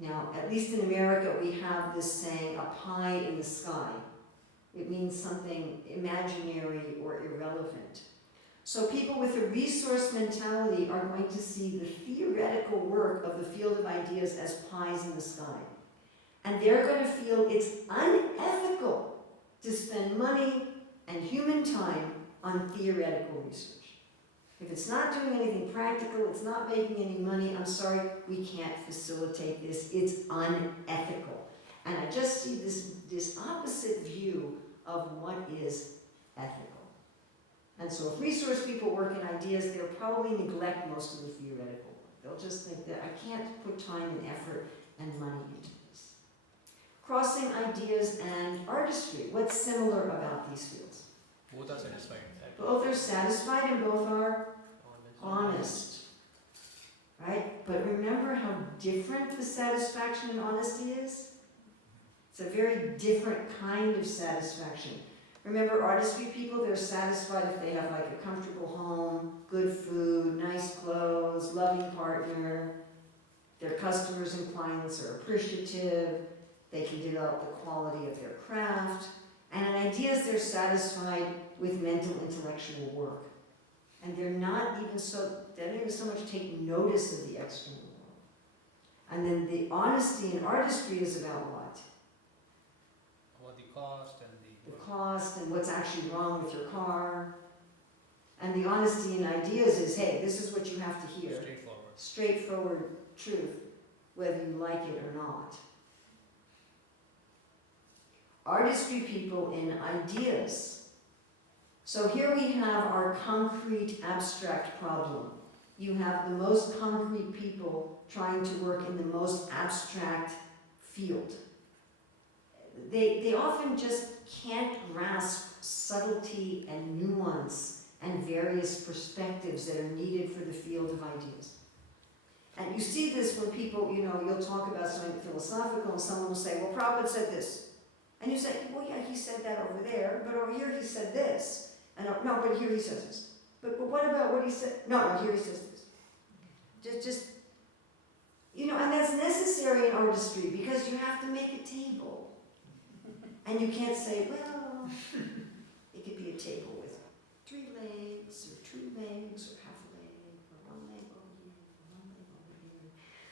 Now, at least in America, we have this saying, a pie in the sky. It means something imaginary or irrelevant. So people with a resource mentality are going to see the theoretical work of the field of ideas as pies in the sky. And they're going to feel it's unethical to spend money and human time on theoretical research. If it's not doing anything practical, it's not making any money, I'm sorry, we can't facilitate this. It's unethical. And I just see this opposite view of what is ethical. And so if resource people work in ideas, they'll probably neglect most of the theoretical work. They'll just think that I can't put time and effort and money into this. Crossing ideas and artistry. What's similar about these fields? Both are satisfied. Both are satisfied and both are honest. Right? But remember how different the satisfaction and honesty is? It's a very different kind of satisfaction. Remember, artistry people, they're satisfied if they have like a comfortable home, good food, nice clothes, loving partner, their customers and clients are appreciative, they can develop the quality of their craft, and in ideas they're satisfied with mental intellectual work. And they don't even so much take notice of the external world. And then the honesty in artistry is about what? About the cost and The cost and what's actually wrong with your car. And the honesty in ideas is, hey, this is what you have to hear. straightforward. Straightforward truth, whether you like it or not. Artistry people in ideas. So here we have our concrete abstract problem. You have the most concrete people trying to work in the most abstract field. They often just can't grasp subtlety and nuance and various perspectives that are needed for the field of ideas. And you see this when people, you'll talk about something philosophical and someone will say, well, Prabhupada said this. And you say, well, yeah, he said that over there, but over here he said this. And no, but here he says this. But what about what he said? No, here he says this. Just, and that's necessary in artistry because you have to make a table. And you can't say, well, it could be a table with 3 legs, or 2 legs, or half a leg, or 1 leg over here, or 1 leg over here.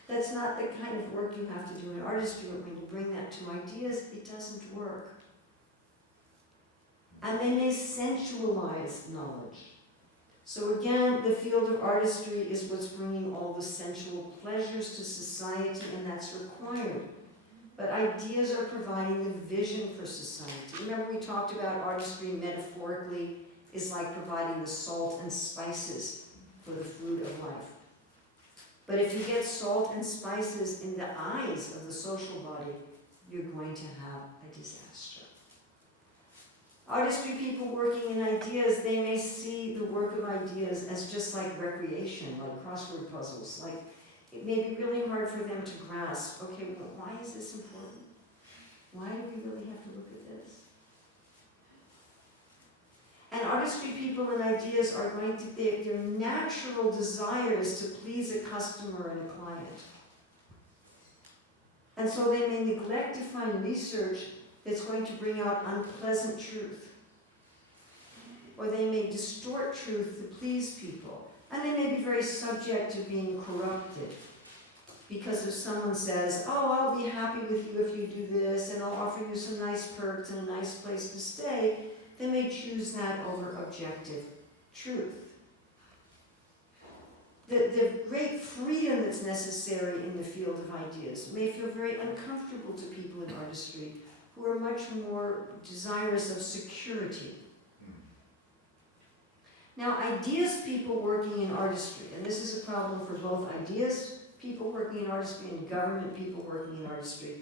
That's not the kind of work you have to do in artistry. When you bring that to ideas, it doesn't work. And they may sensualize knowledge. So again, the field of artistry is what's bringing all the sensual pleasures to society, and that's required. But ideas are providing the vision for society. Remember we talked about artistry metaphorically is like providing the salt and spices for the food of life. But if you get salt and spices in the eyes of the social body, you're going to have a disaster. Artistry people working in ideas, they may see the work of ideas as just like recreation, like crossword puzzles. Like, it may be really hard for them to grasp, okay, well, why is this important? Why do we really have to look at this? And artistry people and ideas are going to, their natural desires to please a customer and a client. And so they may neglect to find research that's going to bring out unpleasant truth. Or they may distort truth to please people. And they may be very subject to being corrupted. Because if someone says, oh, I'll be happy with you if you do this, and I'll offer you some nice perks and a nice place to stay, they may choose that over objective truth. The great freedom that's necessary in the field of ideas may feel very uncomfortable to people in artistry who are much more desirous of security. Now, ideas people working in artistry, and this is a problem for both ideas people working in artistry and government people working in artistry,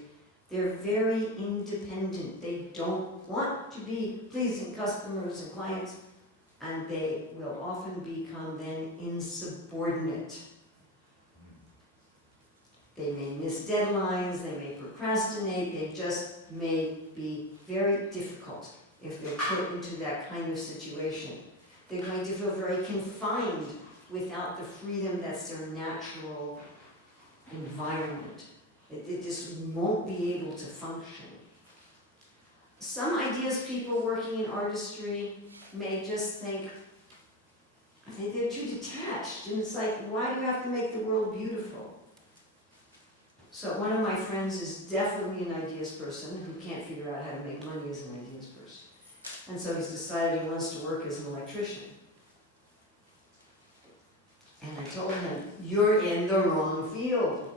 they're very independent. They don't want to be pleasing customers and clients, and they will often become then insubordinate. They may miss deadlines, they may procrastinate, they just may be very difficult if they're put into that kind of situation. They're going to feel very confined without the freedom that's their natural environment. They just won't be able to function. Some ideas people working in artistry may just think they're too detached, and it's like, why do you have to make the world beautiful? So one of my friends is definitely an ideas person who can't figure out how to make money as an ideas person. And so he's decided he wants to work as an electrician. And I told him, you're in the wrong field.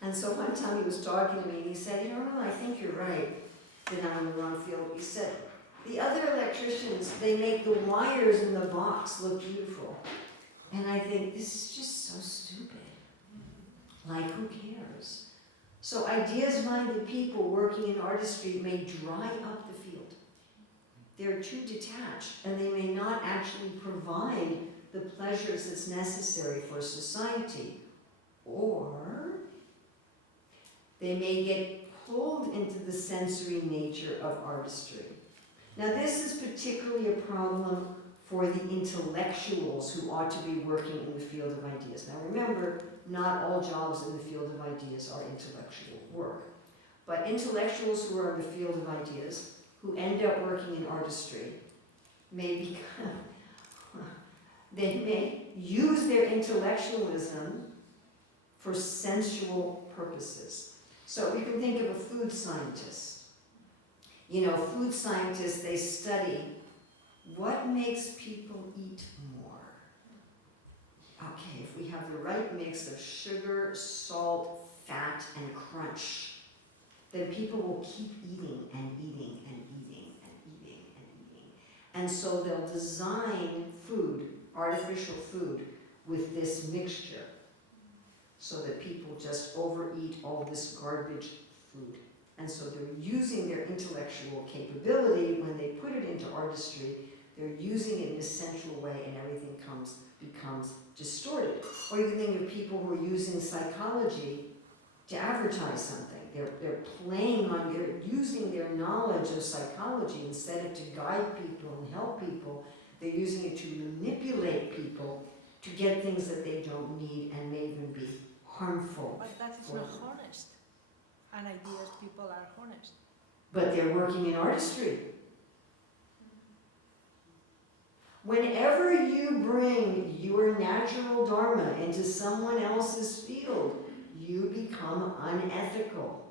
And so one time he was talking to me and he said, Urmila, I think you're right that I'm in the wrong field. He said, the other electricians, they make the wires in the box look beautiful. And I think, this is just so stupid. Like, who cares? So ideas-minded people working in artistry may dry up the field. They're too detached, and they may not actually provide the pleasures that's necessary for society. Or they may get pulled into the sensory nature of artistry. Now this is particularly a problem for the intellectuals who ought to be working in the field of ideas. Now remember, not all jobs in the field of ideas are intellectual work. But intellectuals who are in the field of ideas, who end up working in artistry, may become, they may use their intellectualism for sensual purposes. So you can think of a food scientist. You know, food scientists, they study what makes people eat more. Okay, if we have the right mix of sugar, salt, fat, and crunch, then people will keep eating and eating and eating and eating and eating. And so they'll design food, artificial food, with this mixture so that people just overeat all this garbage food. And so they're using their intellectual capability when they put it into artistry. They're using it in a sensual way, and everything becomes distorted. Or you can think of people who are using psychology to advertise something. They're playing on, they're using their knowledge of psychology instead of to guide people and help people. They're using it to manipulate people to get things that they don't need and may even be harmful. But that is not honest. And ideas people are honest. But they're working in artistry. Whenever you bring your natural Dharma into someone else's field, you become unethical.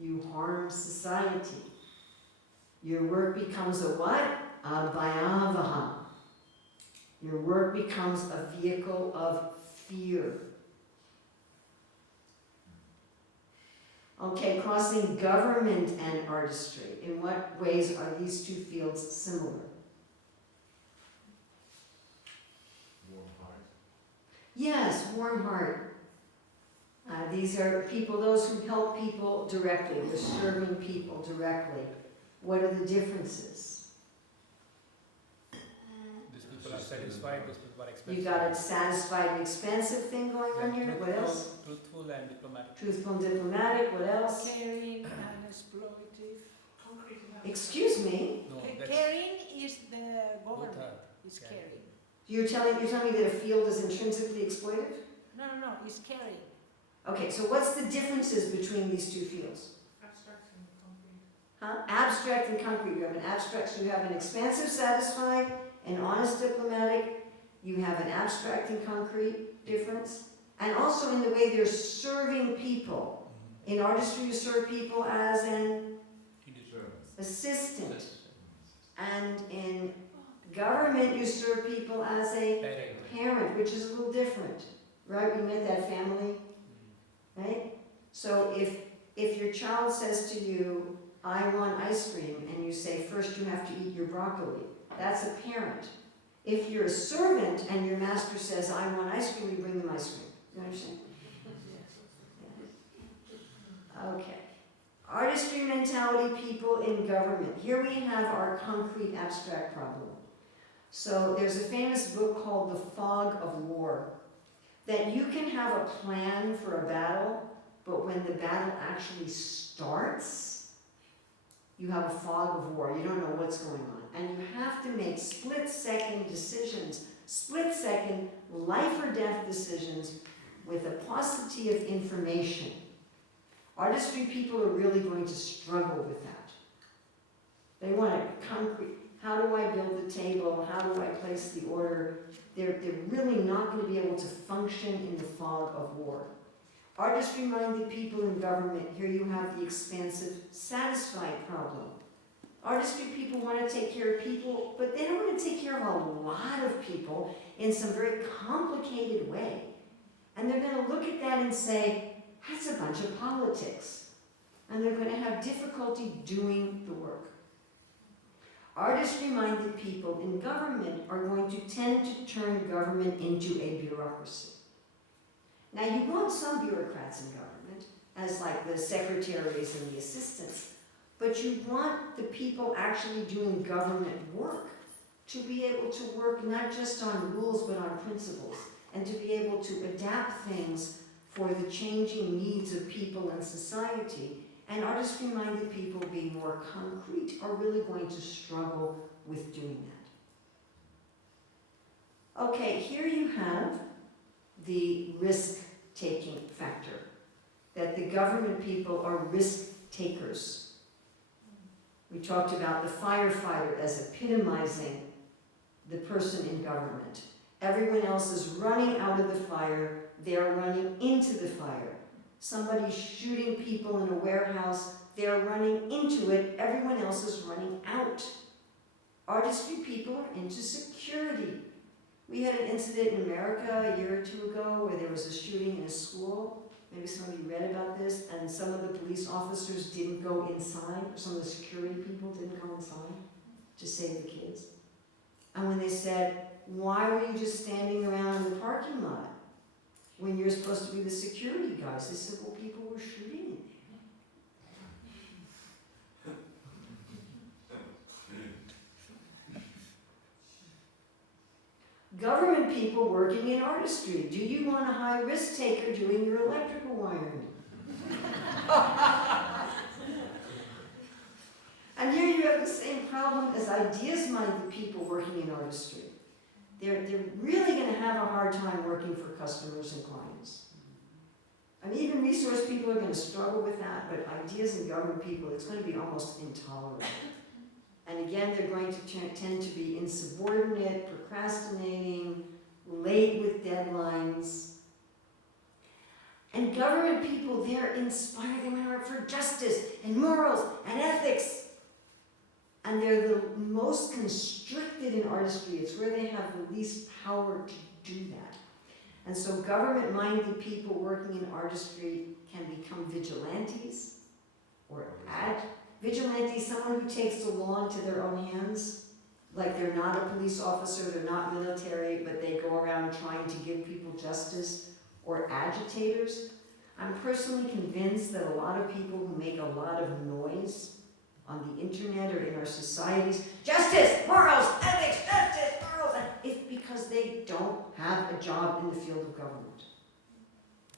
You harm society. Your work becomes a what? A bhayavaha. Your work becomes a vehicle of fear. Okay, crossing government and artistry. In what ways are these two fields similar? Warm heart. Yes, warm heart. These are people, those who help people directly. They're serving people directly. What are the differences? These people are satisfied, these people are expensive. You got a satisfied and expensive thing going on here. What else? Truthful and diplomatic. Truthful and diplomatic. What else? Caring and exploitive. Excuse me. No, that's Caring is the both government, are is caring. caring. You're telling me that a field is intrinsically exploitive? No, it's caring. Okay, so what's the differences between these two fields? Abstract and concrete. Huh? Abstract and concrete. You have an abstract, so you have an expansive, satisfied, an honest, diplomatic. You have an abstract and concrete difference. And also in the way they're serving people. In artistry, you serve people as an assistant. And in government, you serve people as a parent, which is a little different. Right? We met that family. Right? So if your child says to you, I want ice cream, and you say, first you have to eat your broccoli, that's a parent. If you're a servant and your master says, I want ice cream, you bring them ice cream. You understand? Yeah. Okay. Artistry mentality, people in government. Here we have our concrete abstract problem. So there's a famous book called The Fog of War, that you can have a plan for a battle, but when the battle actually starts, you have a fog of war. You don't know what's going on. And you have to make split-second decisions, split-second, life or death decisions with a paucity of information. Artistry people are really going to struggle with that. They want a concrete, how do I build the table? How do I place the order? They're really not going to be able to function in the fog of war. Artistry-minded people in government, here you have the expansive, satisfied problem. Artistry people want to take care of people, but they don't want to take care of a lot of people in some very complicated way. And they're going to look at that and say, that's a bunch of politics. And they're going to have difficulty doing the work. Artistry-minded people in government are going to tend to turn government into a bureaucracy. Now, you want some bureaucrats in government, as like the secretaries and the assistants, but you want the people actually doing government work to be able to work not just on rules, but on principles, and to be able to adapt things for the changing needs of people and society. And artistry-minded people being more concrete are really going to struggle with doing that. Okay, here you have the risk-taking factor, that the government people are risk-takers. We talked about the firefighter as epitomizing the person in government. Everyone else is running out of the fire, they're running into the fire. Somebody's shooting people in a warehouse, they're running into it, everyone else is running out. Artistry people are into security. We had an incident in America a year or two ago where there was a shooting in a school. Maybe some of you read about this, and some of the police officers didn't go inside, or some of the security people didn't go inside to save the kids. And when they said, why were you just standing around in the parking lot when you're supposed to be the security guys? They said, well, people were shooting in there. Government people working in artistry. Do you want a high risk taker doing your electrical wiring? And here you have the same problem as ideas-minded people working in artistry. They're really going to have a hard time working for customers and clients. And even resource people are going to struggle with that, but ideas and government people, it's going to be almost intolerable. And again, they're going to tend to be insubordinate, procrastinating, late with deadlines. And government people, they're inspired, they want to work for justice and morals and ethics. And they're the most constricted in artistry. It's where they have the least power to do that. And so government-minded people working in artistry can become vigilantes or vigilantes, someone who takes the law into their own hands, like they're not a police officer, they're not military, but they go around trying to give people justice, or agitators. I'm personally convinced that a lot of people who make a lot of noise on the internet or in our societies, justice, morals, ethics, justice, morals, it's because they don't have a job in the field of government.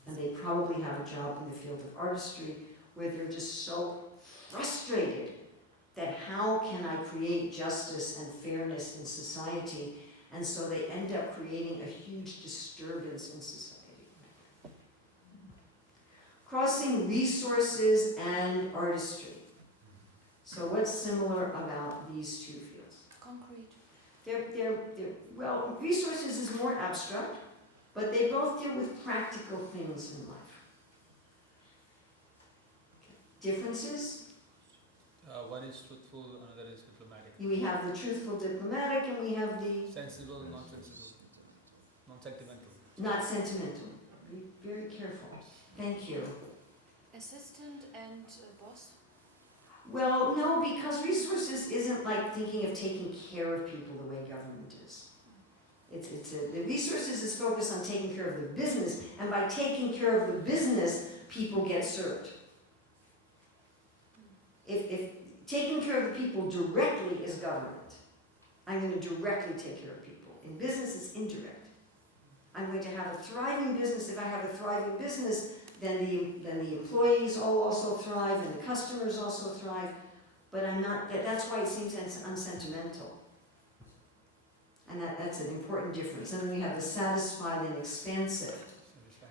And they probably have a job in the field of artistry where they're just so frustrated that how can I create justice and fairness in society? And so they end up creating a huge disturbance in society. Crossing resources and artistry. So what's similar about these two fields? Concrete. Well, resources is more abstract, but they both deal with practical things in life. Differences? One is truthful, another is diplomatic. We have the truthful diplomatic, and we have the Sensible, non-sensible, non-sentimental. not sentimental. Be very careful. Thank you. Assistant and boss. Well, no, because resources isn't like thinking of taking care of people the way government is. The resources is focused on taking care of the business, and by taking care of the business, people get served. If taking care of the people directly is government, I'm going to directly take care of people. In business, it's indirect. I'm going to have a thriving business. If I have a thriving business, then the employees all also thrive, and the customers also thrive. But I'm not. That's why it seems unsentimental. And that's an important difference. And then we have the satisfied and expansive.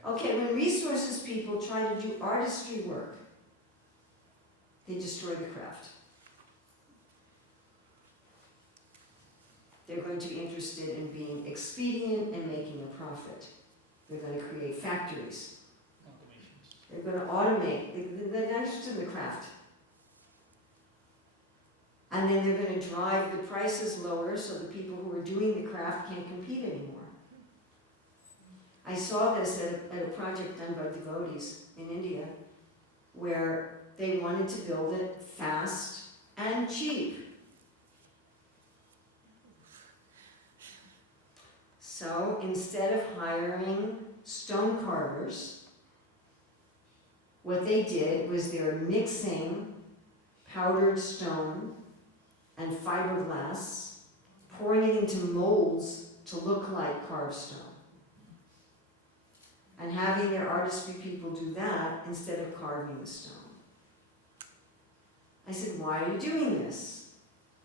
Okay, when resources people try to do artistry work, they destroy the craft. They're going to be interested in being expedient and making a profit. They're going to create factories. They're going to automate. They're not interested in the craft. And then they're going to drive the prices lower so the people who are doing the craft can't compete anymore. I saw this at a project done by devotees in India, where they wanted to build it fast and cheap. So instead of hiring stone carvers, what they did was they were mixing powdered stone and fiberglass, pouring it into molds to look like carved stone, and having their artistry people do that instead of carving the stone. I said, why are you doing this?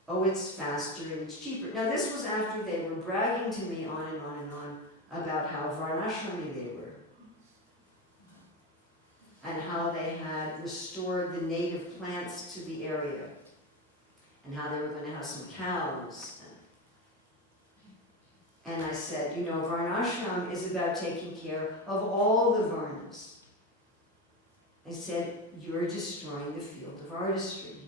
Oh, it's faster and it's cheaper. Now this was after they were bragging to me on and on and on about how varnashrami they were, and how they had restored the native plants to the area, and how they were going to have some cows. And I said, you know, varnashram is about taking care of all the varnas. I said, you're destroying the field of artistry here.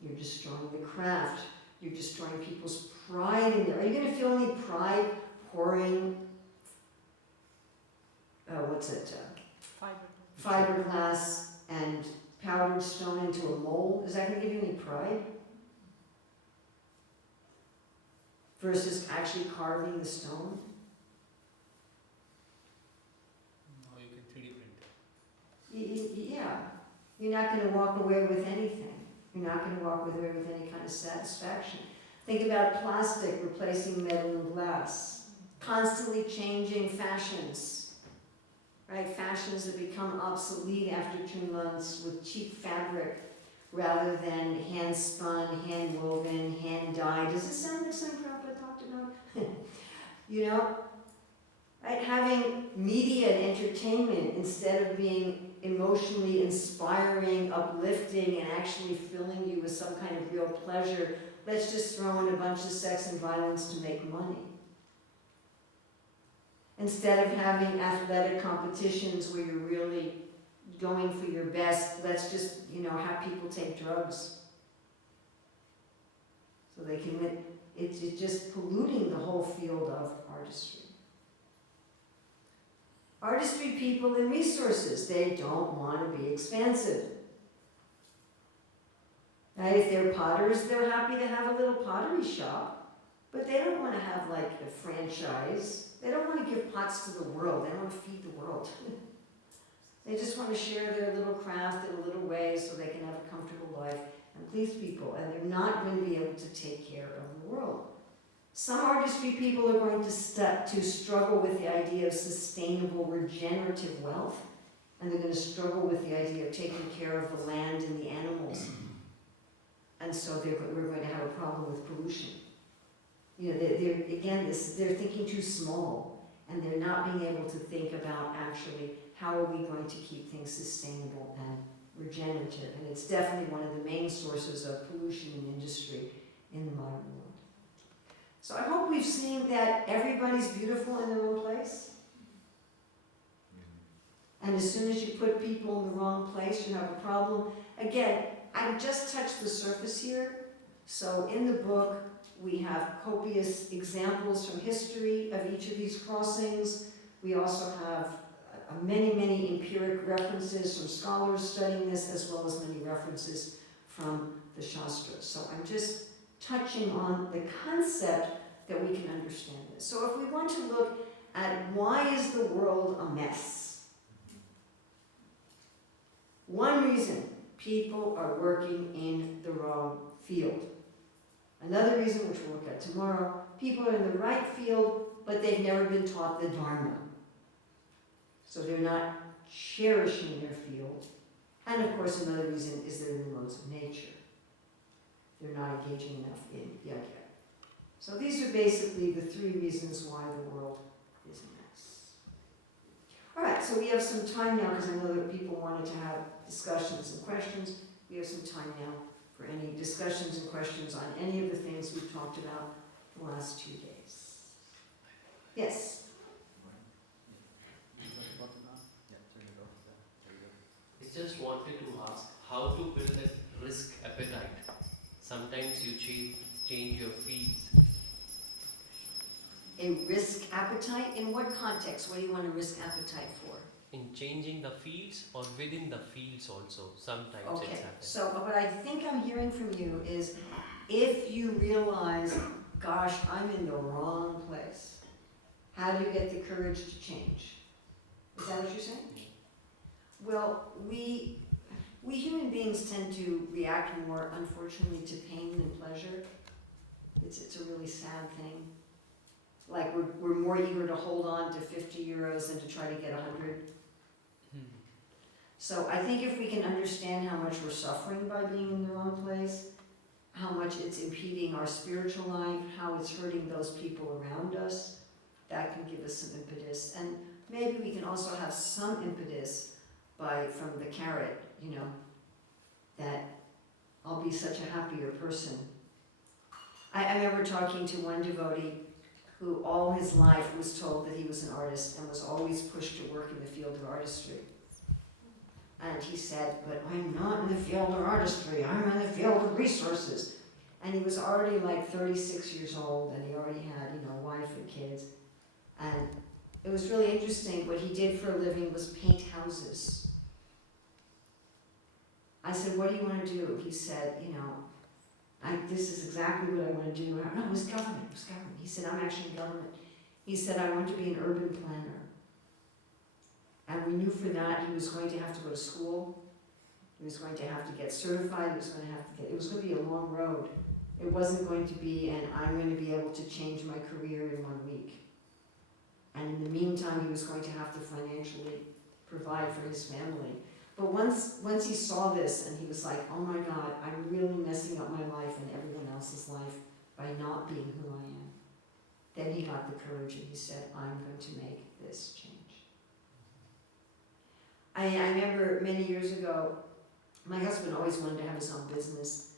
You're destroying the craft. You're destroying people's pride in there. Are you going to feel any pride pouring, fiberglass and powdered stone into a mold? Is that going to give you any pride? Versus actually carving the stone? No, you can 3D print. Yeah. You're not going to walk away with anything. You're not going to walk away with any kind of satisfaction. Think about plastic replacing metal and glass. Constantly changing fashions. Right? Fashions that become obsolete after 2 months with cheap fabric rather than hand-spun, hand-woven, hand-dyed. Does this sound like something Prabhupada talked about? You know? Right? Having media and entertainment instead of being emotionally inspiring, uplifting, and actually filling you with some kind of real pleasure. Let's just throw in a bunch of sex and violence to make money. Instead of having athletic competitions where you're really going for your best, let's just, have people take drugs. So they can, it's just polluting the whole field of artistry. Artistry people and resources, they don't want to be expansive. Right? If they're potters, they're happy to have a little pottery shop, but they don't want to have like a franchise. They don't want to give pots to the world. They don't want to feed the world. They just want to share their little craft in a little way so they can have a comfortable life and please people, and they're not going to be able to take care of the world. Some artistry people are going to struggle with the idea of sustainable, regenerative wealth, and they're going to struggle with the idea of taking care of the land and the animals. And so we're going to have a problem with pollution. They're thinking too small, and they're not being able to think about actually how are we going to keep things sustainable and regenerative. And it's definitely one of the main sources of pollution in industry in the modern world. So I hope we've seen that everybody's beautiful in their own place. And as soon as you put people in the wrong place, you have a problem. Again, I've just touched the surface here. So in the book, we have copious examples from history of each of these crossings. We also have many, many empiric references from scholars studying this, as well as many references from the Shastras. So I'm just touching on the concept that we can understand this. So if we want to look at why is the world a mess? One reason, people are working in the wrong field. Another reason, which we'll look at tomorrow, people are in the right field, but they've never been taught the Dharma. So they're not cherishing their field. And of course, another reason is they're in the modes of nature. They're not engaging enough in yagya. So these are basically the three reasons why the world is a mess. All right, so we have some time now, because I know that people wanted to have discussions and questions. We have some time now for any discussions and questions on any of the things we've talked about the last 2 days. Yes? I just wanted to ask how to build a risk appetite. Sometimes you change your fees. A risk appetite? In what context? What do you want a risk appetite for? In changing the fields or within the fields also, sometimes it Okay, happens. so what I think I'm hearing from you is if you realize, gosh, I'm in the wrong place, how do you get the courage to change? Is that what you're saying? Well, we human beings tend to react more, unfortunately, to pain than pleasure. It's a really sad thing. Like we're more eager to hold on to 50 euros than to try to get 100. So I think if we can understand how much we're suffering by being in the wrong place, how much it's impeding our spiritual life, how it's hurting those people around us, that can give us some impetus. And maybe we can also have some impetus from the carrot, that I'll be such a happier person. I remember talking to one devotee who all his life was told that he was an artist and was always pushed to work in the field of artistry. And he said, but I'm not in the field of artistry, I'm in the field of resources. And he was already like 36 years old, and he already had, a wife and kids. And it was really interesting. What he did for a living was paint houses. I said, what do you want to do? He said, this is exactly what I want to do. No, it was government. He said, I'm actually in government. He said, I want to be an urban planner. And we knew for that he was going to have to go to school. He was going to have to get certified. It was going to be a long road. It wasn't going to be, and I'm going to be able to change my career in 1 week. And in the meantime, he was going to have to financially provide for his family. But once he saw this, and he was like, oh my God, I'm really messing up my life and everyone else's life by not being who I am. Then he got the courage and he said, I'm going to make this change. I remember many years ago, my husband always wanted to have his own business,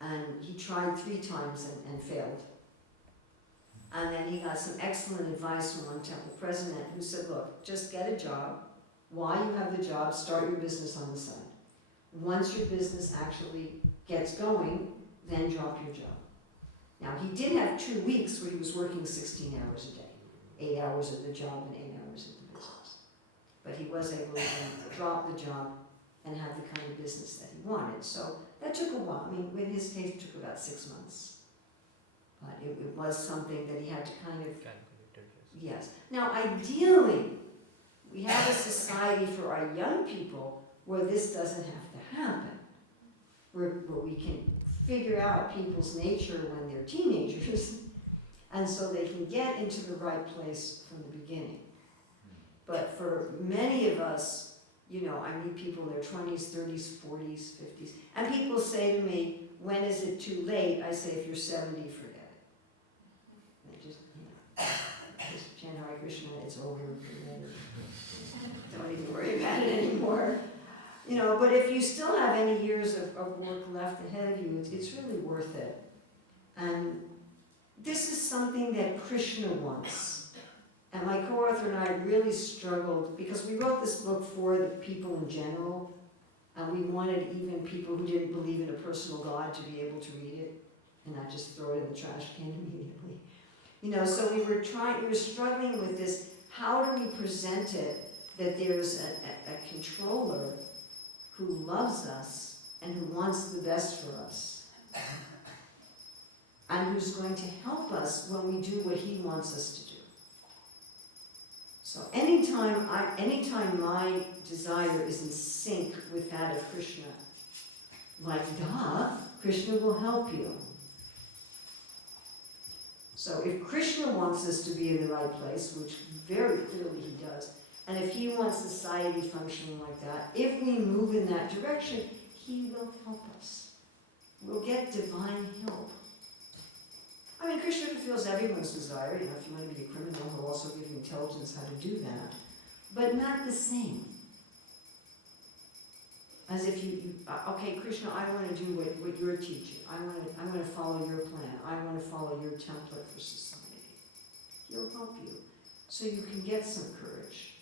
and he tried 3 times and failed. And then he got some excellent advice from one temple president who said, look, just get a job. While you have the job, start your business on the side. Once your business actually gets going, then drop your job. Now, he did have 2 weeks where he was working 16 hours a day, 8 hours at the job and 8 hours at the business. But he was able to drop the job and have the kind of business that he wanted. So that took a while. I mean, in his case, it took about 6 months. But it was something that he had to kind of... Calculated, Yes. Now, ideally, we have a society for our young people where this doesn't have to happen, where we can figure out people's nature when they're teenagers, and so they can get into the right place from the beginning. But for many of us, I meet people in their 20s, 30s, 40s, 50s, and people say to me, when is it too late? I say, if you're 70, forget it. And they just chant Hare Krishna, it's over. Don't even worry about it anymore. But if you still have any years of work left ahead of you, it's really worth it. And this is something that Krishna wants. And my co-author and I really struggled, because we wrote this book for the people in general, and we wanted even people who didn't believe in a personal God to be able to read it, and not just throw it in the trash can immediately. So we were struggling with this. How do we present it that there's a controller who loves us and who wants the best for us? and who's going to help us when we do what he wants us to do. So anytime my desire is in sync with that of Krishna, like duh, Krishna will help you. So if Krishna wants us to be in the right place, which very clearly he does, and if he wants society functioning like that, if we move in that direction, he will help us. We'll get divine help. I mean, Krishna fulfills everyone's desire. If you want to be a criminal, he'll also give you intelligence how to do that. But not the same. As if okay, Krishna, I want to do what you're teaching. I want to follow your plan. I want to follow your template for society. He'll help you. So you can get some courage.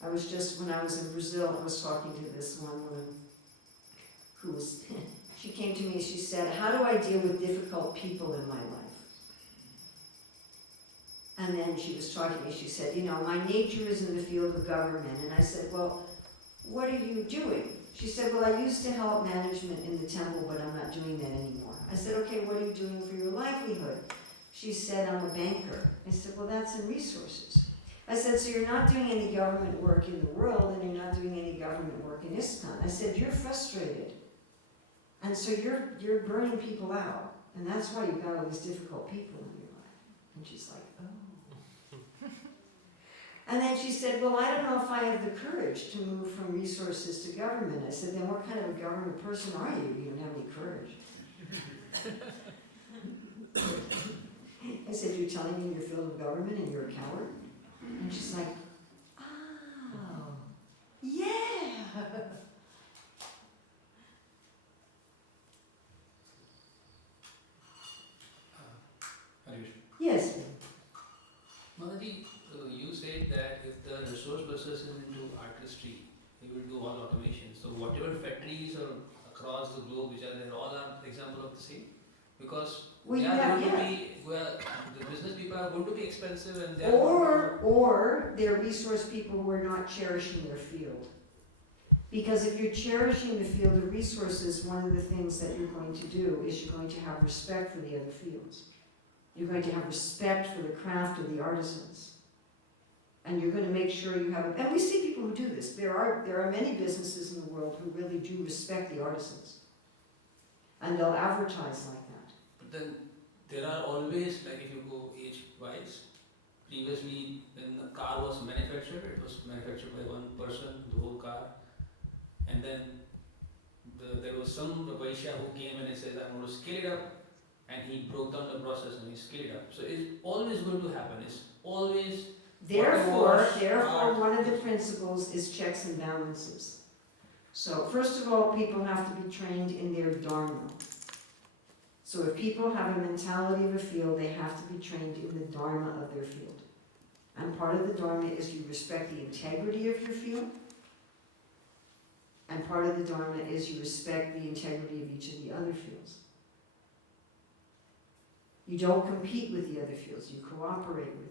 When I was in Brazil, I was talking to this one woman who was, she came to me, she said, how do I deal with difficult people in my life? And then she was talking to me, she said, my nature is in the field of government. And I said, well, what are you doing? She said, well, I used to help management in the temple, but I'm not doing that anymore. I said, okay, what are you doing for your livelihood? She said, I'm a banker. I said, well, that's in resources. I said, so you're not doing any government work in the world, and you're not doing any government work in ISKCON. I said, you're frustrated. And so you're burning people out. And that's why you've got all these difficult people in your life. And she's like, oh. And then she said, well, I don't know if I have the courage to move from resources to government. I said, then what kind of a government person are you? You don't have any courage. I said, you're telling me in your field of government and you're a coward? And she's like, oh, yeah. Harish. Yes. Mataji, you said that if the resource person is into artistry, he will do all automation. So whatever factories are across the globe which are there, all are example of the same? Because Well, they you are have- going yeah. to be, well, the business people are going to be expensive and they are Or they're resource people who are not cherishing their field. Because if you're cherishing the field of resources, one of the things that you're going to do is you're going to have respect for the other fields. You're going to have respect for the craft of the artisans. And you're going to make sure you have, and we see people who do this. There are many businesses in the world who really do respect the artisans. And they'll advertise like that. But then there are always, like if you go age-wise, previously when the car was manufactured, it was manufactured by one person, the whole car. And then there was some Vaishya who came and he says, I'm going to scale it up. And he broke down the process and he scaled it up. So it's always going to happen. It's always... Therefore, one of the principles is checks and balances. So first of all, people have to be trained in their Dharma. So if people have a mentality of a field, they have to be trained in the Dharma of their field. And part of the Dharma is you respect the integrity of your field. And part of the Dharma is you respect the integrity of each of the other fields. You don't compete with the other fields, you cooperate with them.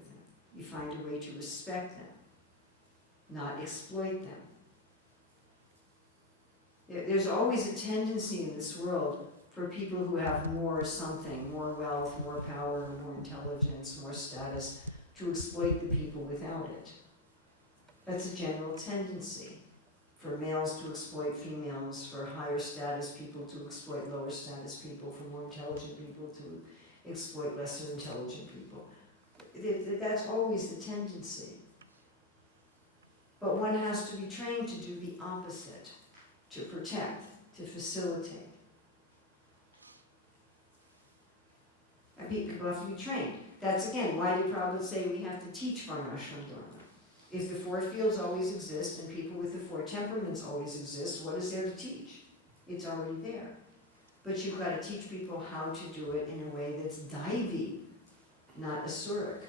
You find a way to respect them, not exploit them. There's always a tendency in this world for people who have more something, more wealth, more power, more intelligence, more status, to exploit the people without it. That's a general tendency. For males to exploit females, for higher status people to exploit lower status people, for more intelligent people to exploit lesser intelligent people. That's always the tendency. But one has to be trained to do the opposite, to protect, to facilitate. And people have to be trained. That's again why do Prabhupada say we have to teach Varnashram Dharma. If the four fields always exist and people with the four temperaments always exist, what is there to teach? It's already there. But you've got to teach people how to do it in a way that's daivi, not asuric,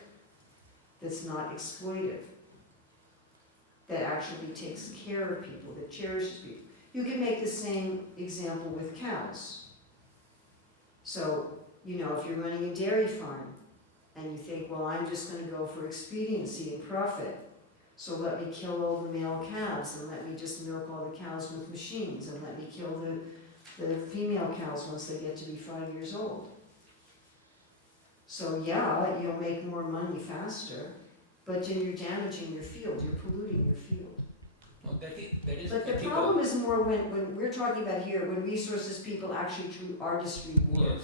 that's not exploitive, that actually takes care of people, that cherishes people. You can make the same example with cows. So, if you're running a dairy farm and you think, well, I'm just going to go for expediency and profit, so let me kill all the male calves and let me just milk all the cows with machines and let me kill the female cows once they get to be 5 years old. So yeah, you'll make more money faster, but then you're damaging your field, you're polluting your field. No, that is But the ethical. problem is more when we're talking about here, when resources people actually do artistry work. Yes,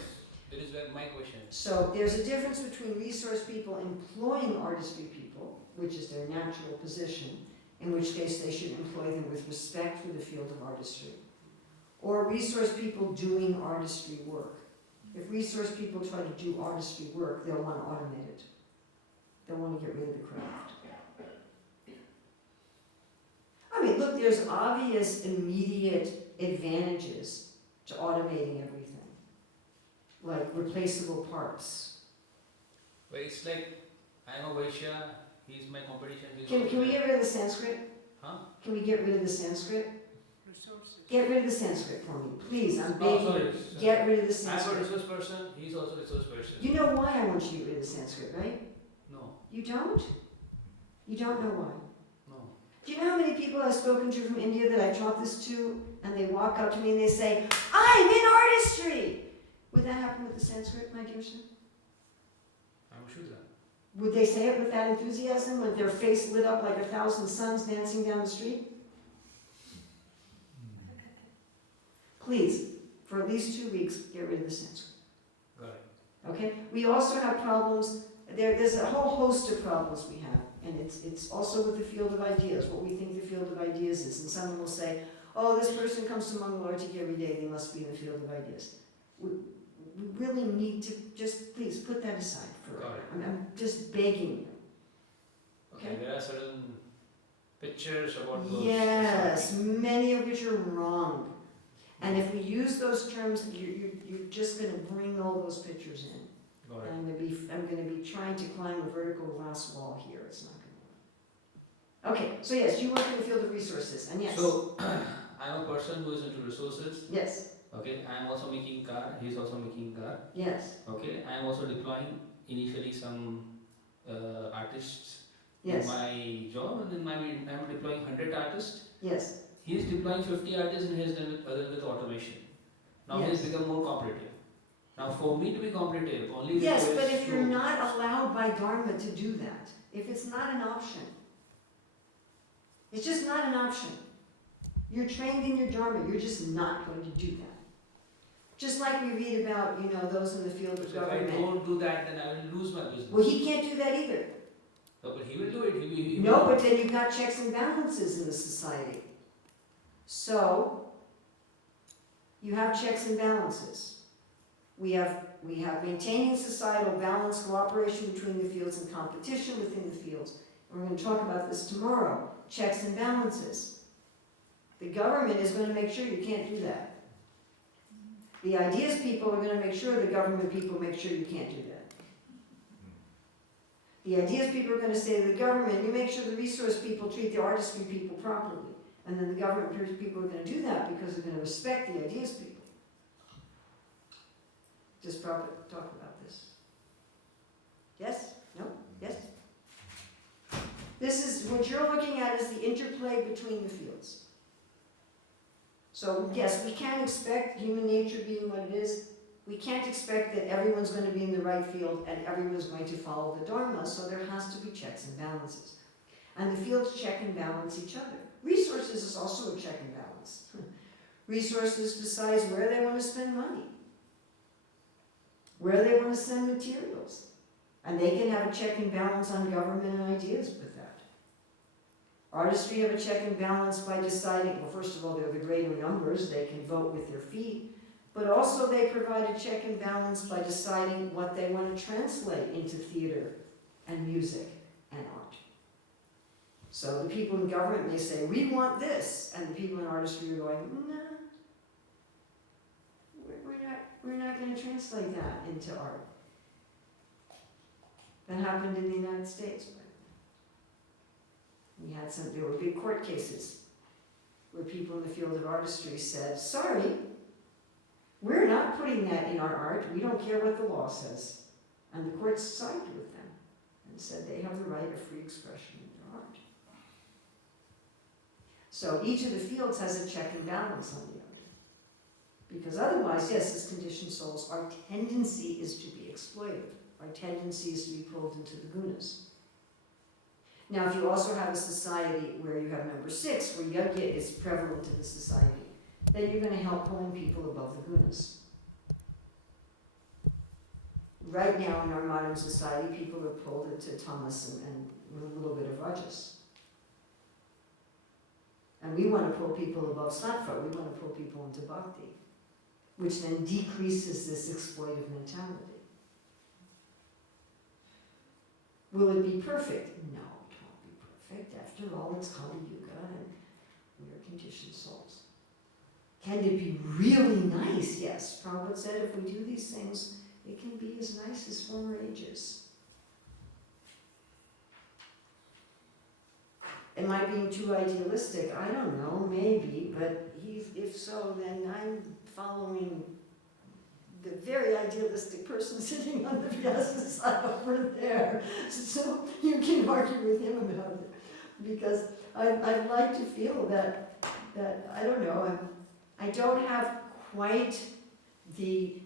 that is where my question is. So there's a difference between resource people employing artistry people, which is their natural position, in which case they should employ them with respect for the field of artistry, or resource people doing artistry work. If resource people try to do artistry work, they'll want to automate it. They'll want to get rid of the craft. I mean, look, there's obvious immediate advantages to automating everything, like replaceable parts. Well, it's like I'm a Vaishya, he's my competition. Can we get rid of the Sanskrit? Huh? Can we get rid of the Sanskrit? Resources. Get rid of the Sanskrit for me, please. I'm Oh, begging sorry. you. Get rid of the I'm a Sanskrit. resource person, he's also a resource person. You know why I want you to get rid of the Sanskrit, right? No, You don't? You don't know why? no. Do you know how many people I've spoken to from India that I taught this to, and they walk up to me and they say, I'm in artistry! Would that happen with the Sanskrit, my dear sir? I'm a Shudra. Would they say it with that enthusiasm, with their face lit up like 1,000 suns dancing down the street? Please, for at least 2 weeks, get rid of the Sanskrit. Got it. Okay? We also have problems, there's a whole host of problems we have, and it's also with the field of ideas, what we think the field of ideas is. And someone will say, oh, this person comes to Mangalartik every day, they must be in the field of ideas. We really need to just, please, put that aside for Got it. I'm just begging you. Okay? There are certain pictures about those. Yes, many of which are wrong. And if we use those terms, you're just going to bring all those pictures in. Got And it. I'm going to be trying to climb a vertical glass wall here. It's not going to work. Okay, so yes, you work in the field of resources, and yes. So, I'm a person who is into resources. Yes, Okay, I am also making car. He is also making car. yes, Okay, I am also deploying initially some artists yes, in my job, and then I am deploying 100 artists. yes, He is deploying 50 artists, and he has done with automation. Now he has Yes. become more competitive. Now for me to be competitive, only the yes, way but is if you're to- not allowed by Dharma to do that, if it's not an option, it's just not an option. You're trained in your Dharma, you're just not going to do that. Just like we read about, those in the field of So if I government. don't do that, then I will lose my business. Well, he can't do that either. No, but he will do it. He No, will. but then you've got checks and balances in the society. So, you have checks and balances. We have maintaining societal balance, cooperation between the fields, and competition within the fields. And we're going to talk about this tomorrow. Checks and balances. The government is going to make sure you can't do that. The ideas people are going to make sure the government people make sure you can't do that. The ideas people are going to say to the government, you make sure the resource people treat the artistry people properly. And then the government people are going to do that because they're going to respect the ideas people. Just talk about this. Yes? No? Yes? This is, what you're looking at is the interplay between the fields. So yes, we can't expect, human nature being what it is, we can't expect that everyone's going to be in the right field and everyone's going to follow the Dharma, so there has to be checks and balances. And the fields check and balance each other. Resources is also a check and balance. Resources decides where they want to spend money, where they want to send materials. And they can have a check and balance on government and ideas with that. Artistry have a check and balance by deciding, well, first of all, they're the greater numbers, they can vote with their feet, but also they provide a check and balance by deciding what they want to translate into theater and music and art. So the people in government may say, we want this, and the people in artistry are going, no, we're not going to translate that into art. That happened in the United States. There were big court cases where people in the field of artistry said, sorry, we're not putting that in our art, we don't care what the law says. And the courts sided with them and said they have the right of free expression in their art. So each of the fields has a check and balance on the other. Because otherwise, yes, as conditioned souls, our tendency is to be exploitive. Our tendency is to be pulled into the gunas. Now, if you also have a society where you have number 6, where yajna is prevalent in the society, then you're going to help pulling people above the gunas. Right now in our modern society, people are pulled into tamas and with a little bit of rajas. And we want to pull people above sattva, we want to pull people into bhakti, which then decreases this exploitive mentality. Will it be perfect? No, it won't be perfect. After all, it's Kali Yuga and we are conditioned souls. Can it be really nice? Yes. Prabhupada said if we do these things, it can be as nice as former ages. Am I being too idealistic? I don't know, maybe, but if so, then I'm following the very idealistic person sitting on the Vyasa side over there. So you can argue with him about it. Because I'd like to feel that I don't know, I don't have quite the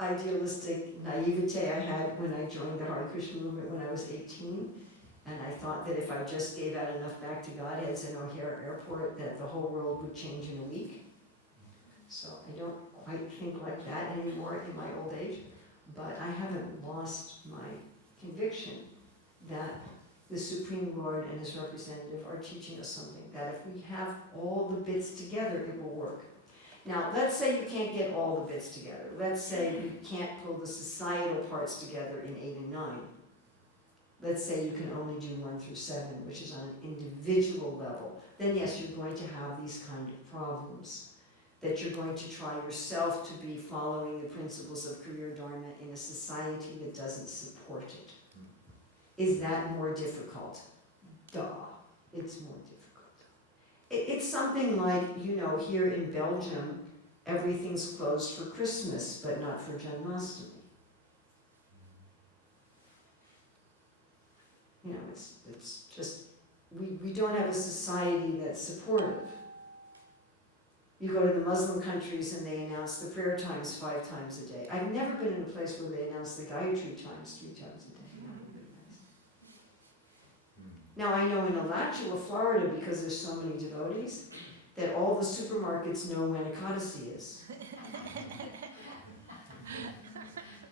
idealistic naivete I had when I joined the Hare Krishna movement when I was 18. And I thought that if I just gave out enough back to Godheads in O'Hare Airport, that the whole world would change in a week. So I don't quite think like that anymore in my old age, but I haven't lost my conviction that the Supreme Lord and His representative are teaching us something, that if we have all the bits together, it will work. Now, let's say you can't get all the bits together. Let's say you can't pull the societal parts together in 8 and 9. Let's say you can only do 1 through 7, which is on an individual level. Then yes, you're going to have these kind of problems. That you're going to try yourself to be following the principles of career dharma in a society that doesn't support it. Is that more difficult? Duh, it's more difficult. It's something like, you know, here in Belgium, everything's closed for Christmas, but not for Janmashtami. You know, it's just, we don't have a society that's supportive. You go to the Muslim countries and they announce the prayer times 5 times a day. I've never been in a place where they announce the Gayatri times 3 times a day. Now I know in Alachua, Florida, because there's so many devotees, that all the supermarkets know when Ekadasi is.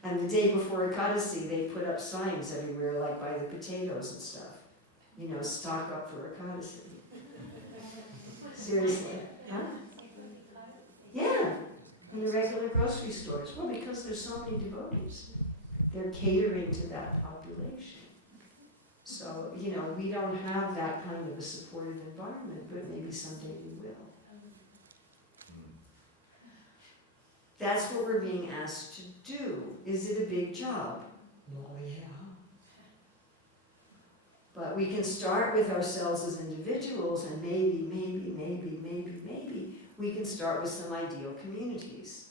And the day before Ekadasi, they put up signs everywhere, like by the potatoes and stuff. You know, stock up for Ekadasi. Seriously. Huh? Yeah, in the regular grocery stores. Well, because there's so many devotees. They're catering to that population. So, you know, we don't have that kind of a supportive environment, but maybe someday we will. That's what we're being asked to do. Is it a big job? Well, yeah. But we can start with ourselves as individuals and maybe we can start with some ideal communities.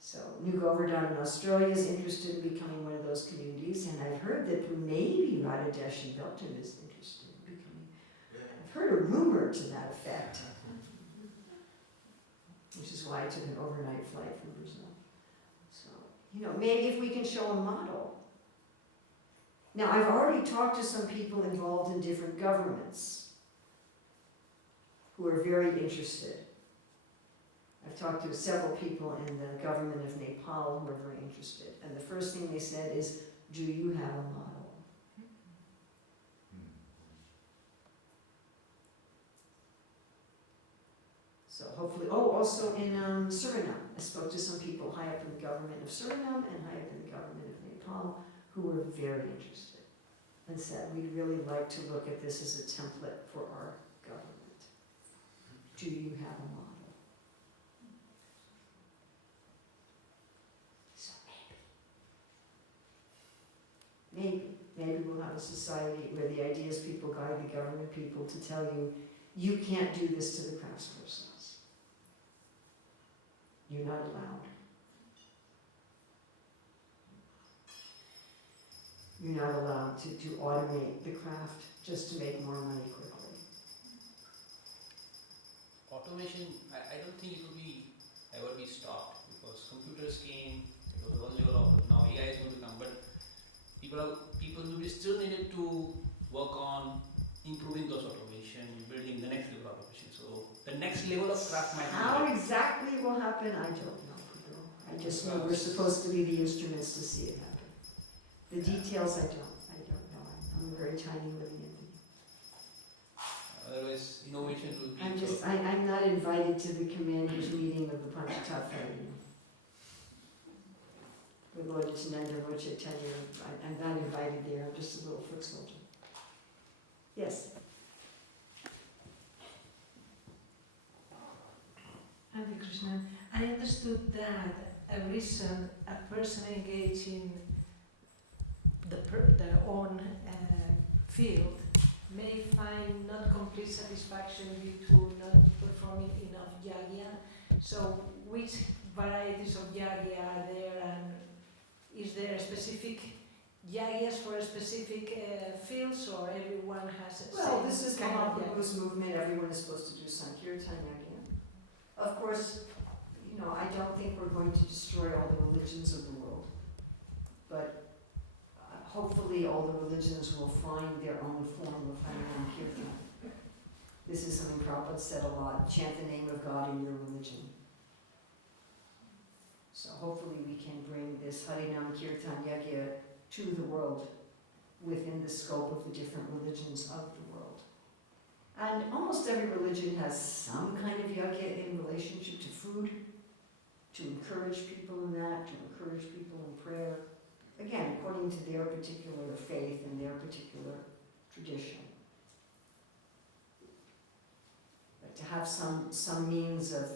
So New Govardhan in Australia is interested in becoming one of those communities, and I've heard that maybe Radhadesh in Belgium is interested in becoming. I've heard a rumor to that effect, which is why I took an overnight flight from Brazil. So, you know, maybe if we can show a model. Now, I've already talked to some people involved in different governments who are very interested. I've talked to several people in the government of Nepal who are very interested. And the first thing they said is, do you have a model? So hopefully, also in Suriname. I spoke to some people high up in the government of Suriname and high up in the government of Nepal who were very interested and said, we'd really like to look at this as a template for our government. Do you have a model? So maybe we'll have a society where the idea is people guide the government people to tell you, you can't do this to the craftspersons. You're not allowed. You're not allowed to automate the craft just to make more money quickly. Automation, I don't think it will ever be stopped, because computers came, There was one level of now AI is going to come, but people will be still needed to work on improving those automation, building the next level of automation. So the next level of craft might be How there. exactly it will happen, I don't know. I just know we're supposed to be the instruments to see it happen. The details, I don't know. I'm a very tiny living entity. Otherwise, innovation will be. I'm not invited to the commanders meeting of the Panchatattva. The Lord is Nanda Chaitanya. I'm not invited there. I'm just a little foot soldier. Yes. Hare Krishna. I understood that a reason a person engaged in their own field may find not complete satisfaction due to not performing enough yagya. So which varieties of yagya are there, and is there specific yagyas for a specific fields, or everyone has a Well, same this is kind of yagya? Mahaprabhu's movement. Everyone is supposed to do Sankirtan yagya. Of course, I don't think we're going to destroy all the religions of the world, but hopefully all the religions will find their own form of Harinam Kirtan. This is something Prabhupada said a lot: chant the name of God in your religion. So hopefully we can bring this Harinam Kirtan Yagya to the world within the scope of the different religions of the world. And almost every religion has some kind of yagya in relationship to food, to encourage people in that, to encourage people in prayer. Again, according to their particular faith and their particular tradition. But to have some means of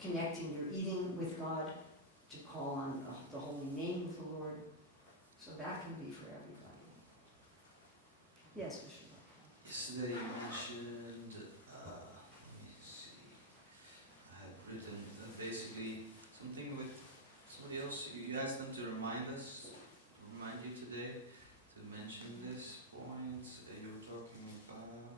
connecting your eating with God, to call on the holy name of the Lord. So that can be for everybody. Yes, Vishnu. Yesterday you mentioned, let me see, I had written basically something with somebody else. You asked them to remind you today to mention this point. You were talking about.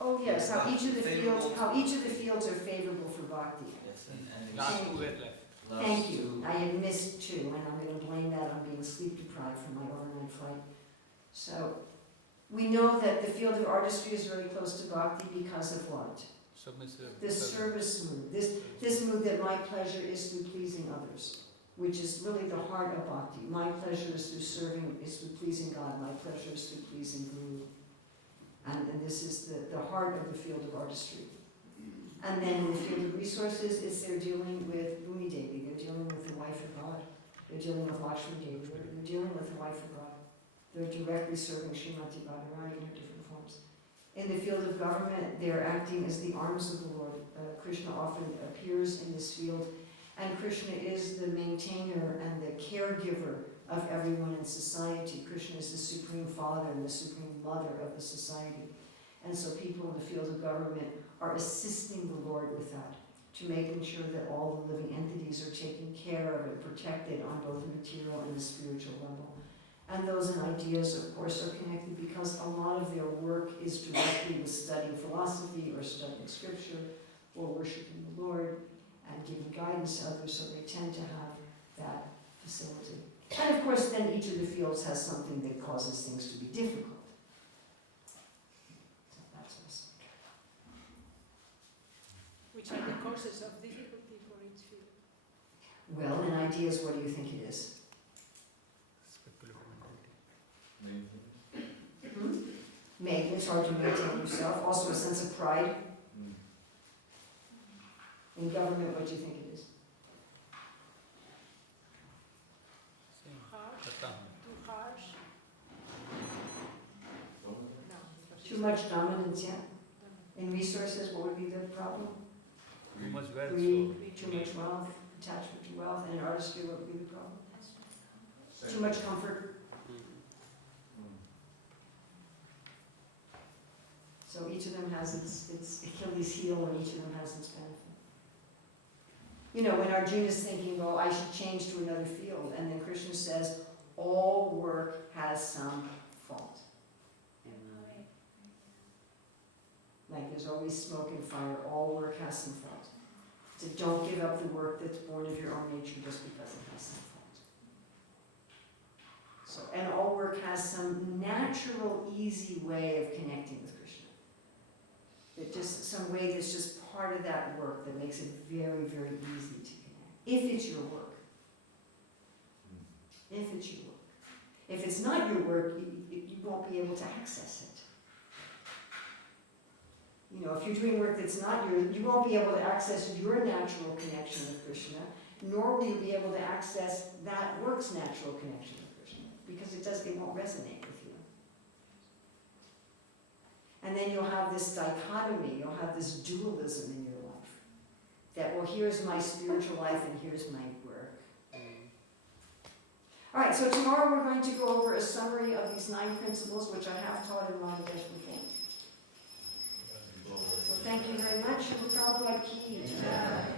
Oh yes, how each of the fields are favorable for bhakti. Yes, and Last Thank two you. were left. Thank you. I had missed two, and I'm going to blame that on being sleep deprived from my overnight flight. So, we know that the field of artistry is very close to bhakti because of what? Submissive. The service mood. This mood that my pleasure is through pleasing others, which is really the heart of bhakti. My pleasure is through pleasing God. My pleasure is through pleasing Guru. And this is the heart of the field of artistry. And then in the field of resources, they're dealing with Bhumi Devi, they're dealing with the wife of God, they're dealing with Lakshmi Devi, they're dealing with the wife of God. They're directly serving Srimati Radharani in her different forms. In the field of government, they're acting as the arms of the Lord. Krishna often appears in this field, and Krishna is the maintainer and the caregiver of everyone in society. Krishna is the supreme father and the supreme mother of the society. And so people in the field of government are assisting the Lord with that, to making sure that all the living entities are taken care of and protected on both the material and the spiritual level. And those ideas, of course, are connected because a lot of their work is directly with studying philosophy or studying scripture or worshiping the Lord and giving guidance to others, so they tend to have that facility. And of course, then each of the fields has something that causes things to be difficult. So that's us. Which are the causes of difficulty for each field? Well, in ideas, what do you think it is? Speculative mentality. Maybe it's hard to maintain yourself. Also a sense of pride. In government, what do you think it is? Same. Harsh? Sattva. Too harsh? No. Too much dominance, yeah. In resources, what would be the problem? Too much wealth. Greed, too much wealth, attachment to wealth, and in artistry, what would be the problem? Too much comfort. So each of them has its Achilles heel, and each of them has its benefit. When Arjuna's thinking, well, I should change to another field, and then Krishna says, all work has some fault. Like there's always smoke and fire, all work has some fault. So don't give up the work that's born of your own nature just because it has some fault. So, and all work has some natural, easy way of connecting with Krishna. That just some way that's just part of that work that makes it very, very easy to connect. If it's your work. If it's your work. If it's not your work, you won't be able to access it. You know, if you're doing work that's not yours, you won't be able to access your natural connection with Krishna, nor will you be able to access that work's natural connection with Krishna, because it won't resonate with you. And then you'll have this dichotomy, you'll have this dualism in your life. That, well, here's my spiritual life and here's my work. All right, so tomorrow we're going to go over a summary of these 9 principles, which I have taught in Bangladesh before. So thank you very much, and Prabhupada Ki Jai.